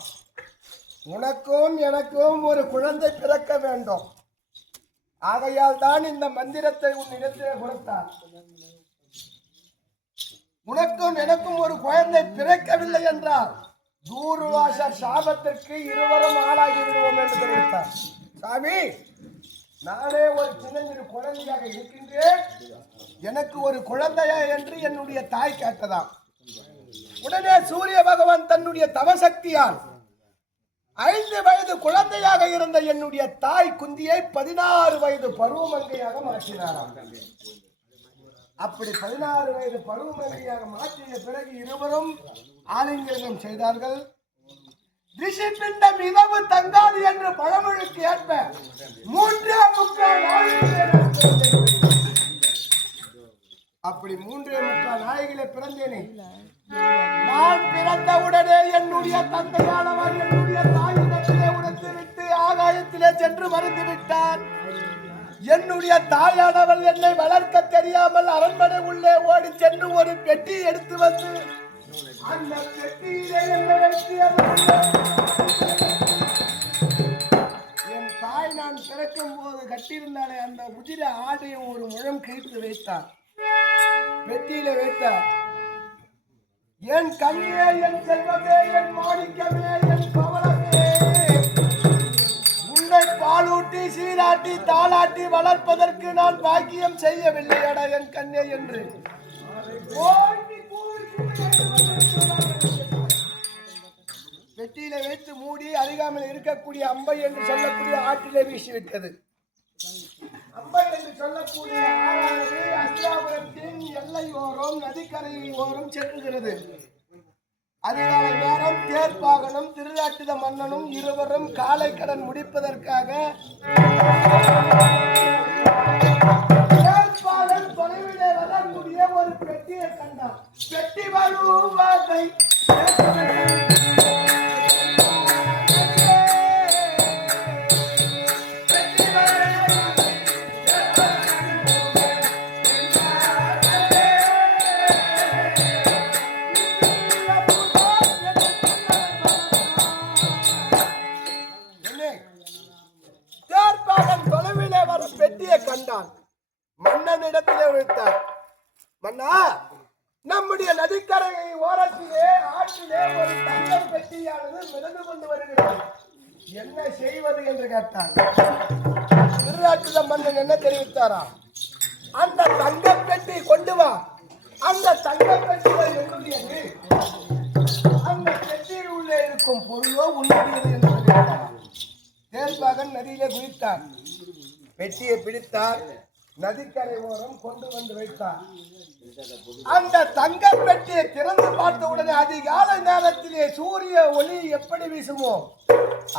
உனக்கும் எனக்கும் ஒரு குழந்தை பிறக்க வேண்டும், ஆகையால் தான் இந்த மந்திரத்தை உன் இடத்திலே கொடுத்தார். உனக்கும் எனக்கும் ஒரு குழந்தை பிறக்கவில்லை என்றால் தூர்வாசர் சாபத்திற்கு இருவரும் ஆளாகி விடுவோம் என்று தெரிவித்தார். சாமி, நானே ஒரு சின்னஞ்சிறு குழந்தையாக இருக்கின்றேன், எனக்கு ஒரு குழந்தையா என்று என்னுடைய தாய் கேட்டதாம். உடனே சூரிய பகவான் தன்னுடைய தவசக்தியால் 5 வயது குழந்தையாக இருந்த என்னுடைய தாய் குந்தியை 16 வயது பருவமங்கையாக மாற்றினாராம். அப்படி 16 வயது பருவமங்கையாக மாற்றிய பிறகு இருவரும் ஆலிங்கனம் செய்தார்கள். ரிஷி பிண்டம் இரவு தங்காது என்று பழமொழிக்கு ஏற்ப 3.25 அப்படி 3.25 நாயகிலே பிறந்தேனே. நான் பிறந்தவுடனே என்னுடைய தந்தையானவர் என்னுடைய தாயிடத்திலே உடைத்து விட்டு ஆகாயத்திலே சென்று மறைந்து விட்டார். என்னுடைய தாயானவள் என்னை வளர்க்க தெரியாமல் அரண்மனை உள்ளே ஓடி சென்று ஒரு பெட்டி எடுத்து வந்து அந்த பெட்டியிலே என்னை வைத்து என் தாய் நான் பிறக்கும் போது கட்டியிருந்தாலே அந்த உதிர ஆடையை ஒரு முழம் கிழித்து வைத்தார், பெட்டியிலே வைத்தார். என் கண்ணே, என் செல்வமே, என் மாணிக்கமே, என் கவலமே, உன்னை பாலூட்டி சீராட்டி தாளாட்டி வளர்ப்பதற்கு நான் பாக்கியம் செய்யவில்லையடா என் கண்ணே என்று வெட்டியில வைத்து மூடி அருகாமல் இருக்கக்கூடிய அம்பை என்று சொல்லக்கூடிய ஆற்றிலே வீசிவிட்டது. அம்பை என்று சொல்லக்கூடிய ஆறானது அஸ்தாபுரத்தின் எல்லை ஓரம் நதிக்கரை ஓரம் செல்லுகிறது. அதிகாலை நேரம் தேர்ப்பாகனும் திருநாட்டித மன்னனும் இருவரும் காலை கடன் முடிப்பதற்காக தேர்ப்பாகன் தொலைவிலே வரக்கூடிய ஒரு பெட்டியை கண்டார். பெட்டி வருவதை பெட்டியை கண்டான். மன்னனிடத்திலே வைத்தார். மன்னா, நம்முடைய நதிக்கரை ஓரத்திலே ஆற்றிலே ஒரு தங்க பெட்டியானது மிதந்து கொண்டு வருகிறது. என்ன செய்வது என்று கேட்டார். திருநாட்டில மன்னன் என்ன தெரிவித்தாரா? அந்த தங்க பெட்டி கொண்டு வா. அந்த தங்க பெட்டியில் என்னுடையது, அந்த பெட்டியில் உள்ளே இருக்கும் பொருளோ உன்னுடையது என்று சொல்லிவிட்டார். தேர்ப்பாகன் நதியிலே குதித்தார். பெட்டியை பிடித்தார். நதிக்கரை ஓரம் கொண்டு வந்து வைத்தார். அந்த தங்க பெட்டியை திறந்து பார்த்த உடனே அதிகாலை நேரத்திலே சூரிய ஒளி எப்படி வீசுமோ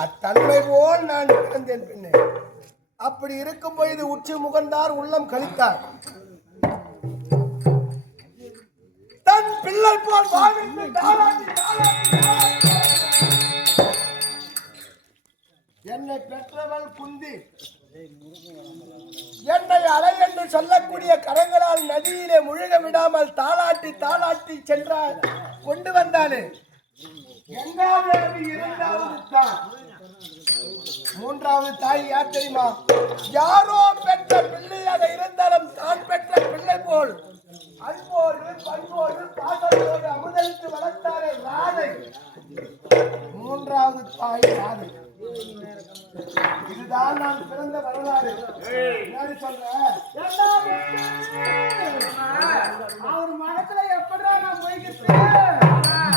அத்தன்மை போல் நான் பிறந்தேன். பின்னே அப்படி இருக்கும் பொழுது உச்சி முகர்ந்தார், உள்ளம் கழித்தார். தன் பிள்ளை போல் வாழ்ந்து என்னை பெற்றவள் குந்தி என்னை அலை என்று சொல்லக்கூடிய கரங்களால் நதியிலே முழுக விடாமல் தாளாட்டி தாளாட்டி சென்றார். கொண்டு வந்தானே இரண்டாவது தாய். மூன்றாவது தாய் யார் தெரியுமா? யாரோ பெற்ற பிள்ளையாக இருந்தாலும் தான் பெற்ற பிள்ளை போல் அன்போடு பண்போடு பாசத்தோடு அமுதளித்து வளர்த்தாரே ராதை. மூன்றாவது தாய் ராதை. இதுதான் நான் பிறந்த வரலாறு. சொல்ற அவர் மனத்துல எப்படா நான் போய்க்கிறேன்.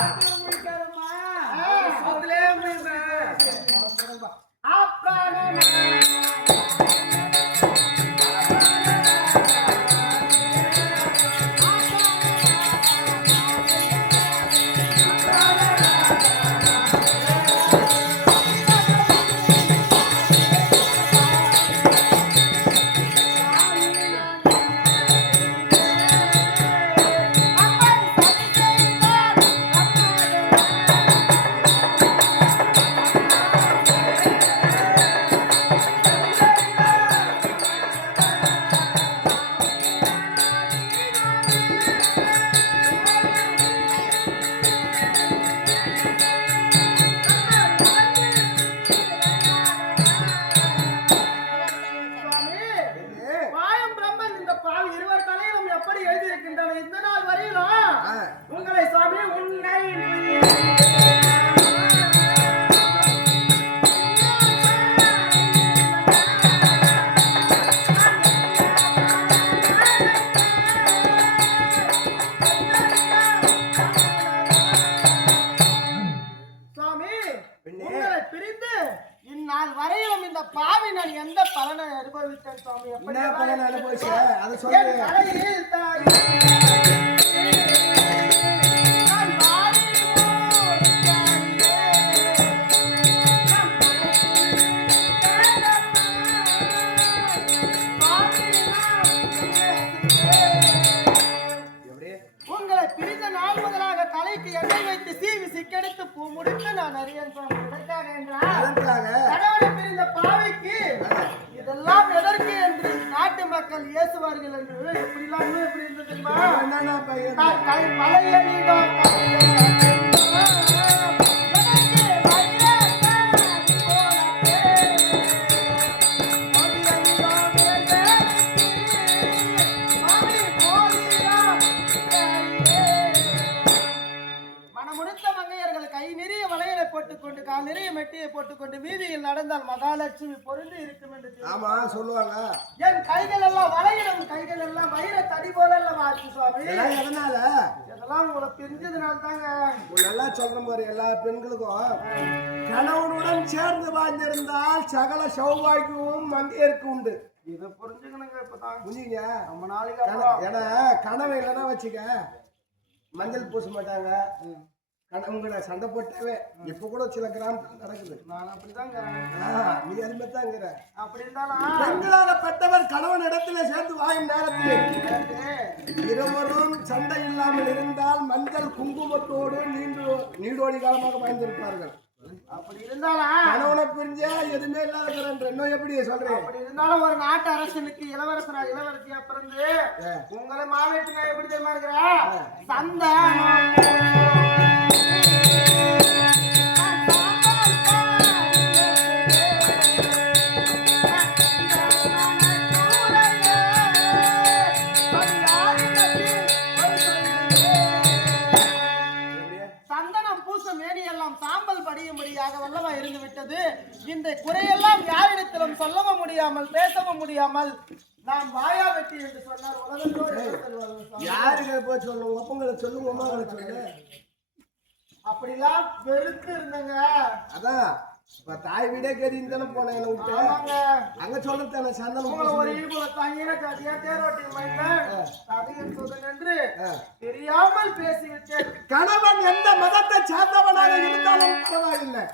இதெல்லாம் எதற்கு என்று நாட்டு மக்கள் ஏசுவார்கள் என்று எப்படிலாம் எப்படி இருந்தது மனமுடித்த மங்கையர்கள் கை நிறைய வளையலை போட்டுக்கொண்டு கால் நிறைய மெட்டியை போட்டுக்கொண்டு வீதியில் நடந்தால் மகாலட்சுமி பொருந்து இருக்கும் என்று தெரியும். ஆமா சொல்லுவாங்க. என் கைகள் எல்லாம் வளையிடும், கைகள் எல்லாம் வைர தடி போல எல்லாம் ஆச்சு சுவாமி. எதனால? இதெல்லாம் உங்களை பிரிஞ்சதுனால தாங்க. நல்லா சொல்ற மாதிரி எல்லா பெண்களுக்கும் கணவனுடன் சேர்ந்து வாழ்ந்திருந்தால் சகல சௌபாகியமும் மங்கையருக்கு உண்டு. இதை புரிஞ்சுக்கணுங்க. இப்பதான் புரிஞ்சுங்க. ரொம்ப நாளைக்கு அப்புறம் ஏன்னா கணவன் இல்லைன்னா வச்சுக்க மஞ்சள் பூச மாட்டாங்க. உங்களை சண்டை போட்டாவே இப்ப கூட சில கிராமத்துல நடக்குது. நான் அப்படிதாங்க. நீ அதுமாதிரிதாங்கிற. அப்படி இருந்தாலும் பெண்களாக பெற்றவர் கணவன் இடத்துல சேர்ந்து வாயும் நேரத்தில் இருவரும் சண்டை இல்லாமல் இருந்தால் மஞ்சள் குங்குமத்தோடு நீண்டோடி காலமாக வாழ்ந்திருப்பார்கள். அப்படி இருந்தாலும் கணவனை பிரிஞ்சா எதுவுமே இல்லாத இன்னும் எப்படி சொல்றேன். அப்படி இருந்தாலும் ஒரு நாட்டு அரசனுக்கு இளவரசனா இளவரசியா பிறந்து உங்களை மாவட்டங்க எப்படி தெரியுமா இருக்கிற சந்தானம் சாம்பல் படியும்படியாக வல்லமா இருந்து விட்டது. இந்த குறையெல்லாம் யாரிடத்திலும் சொல்லவும் முடியாமல் பேசவும் முடியாமல் நான் வாயா வெட்டி என்று சொன்னார். உலகத்தோடு யாருக்கு போய் சொல்லுங்க, ஒப்பங்களை சொல்லுங்க, உமாங்களை சொல்லுங்க. அப்படிலாம் வெறுத்து இருந்தங்க. அதான் இப்ப தாய் வீடே கேட்டு தானே போனேன். என்ன விட்டு அங்க சொல்றதானே சந்தனம் ஒரு ஈபுல தங்கின கதையா தேரோட்டி என்று தெரியாமல் பேசிவிட்டேன். கணவன் எந்த மதத்தை சேர்ந்தவனாக இருந்தாலும் பரவாயில்லை,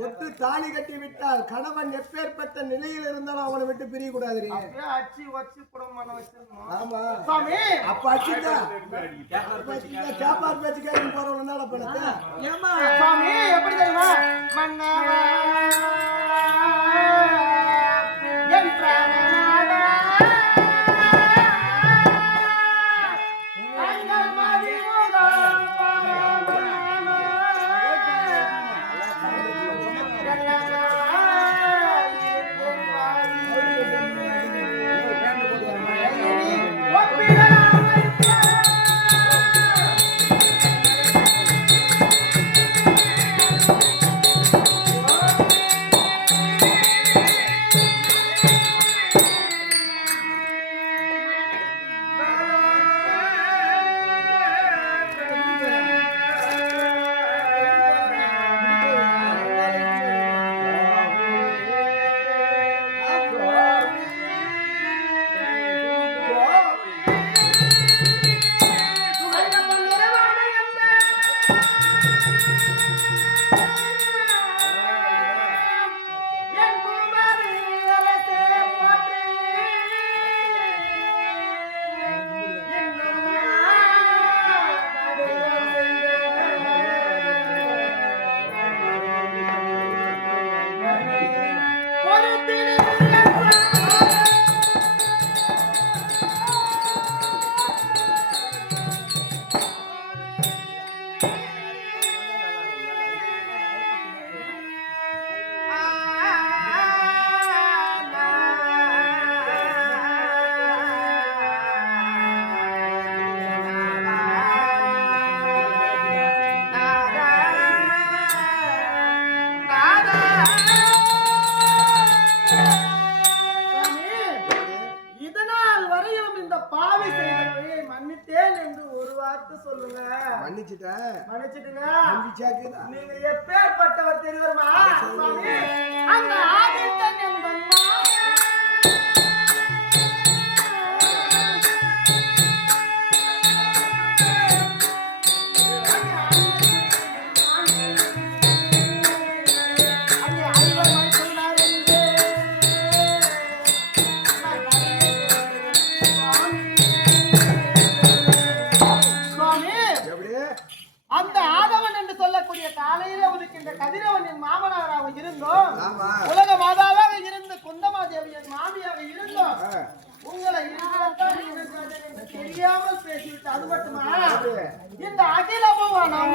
தொட்டு தாலி கட்டி விட்டால் கணவன் எப்பேற்பட்ட நிலையில் இருந்தாலும் அவனை விட்டு பிரிய கூடாது. அச்சி வச்சு குடும்பம் வச்சிருக்கோம். ஆமா சாமி அப்ப அச்சுதான் கேப்பார் பேச்சு கேட்டு போறவனால பண்ணது. சாமி எப்படி தெரியுமா மன்னவா என் பிராணநாதா அங்கல் மதிமுகம் நீங்க எப்பேற்பட்டவர் தெரியுமா? அந்த ஆதித்தன் என்பன் அந்த ஆதவன் என்று சொல்லக்கூடிய காலையில உதிக்கின்ற கதிரவன் என் மாமனாராக இருந்தோம், உலக மாதாவாக இருந்து குந்தமாதேவி என் மாமியாக இருந்தோம். உங்களை தெரியாமல் பேசிவிட்டு அது மட்டுமா இந்த அகில புவனம்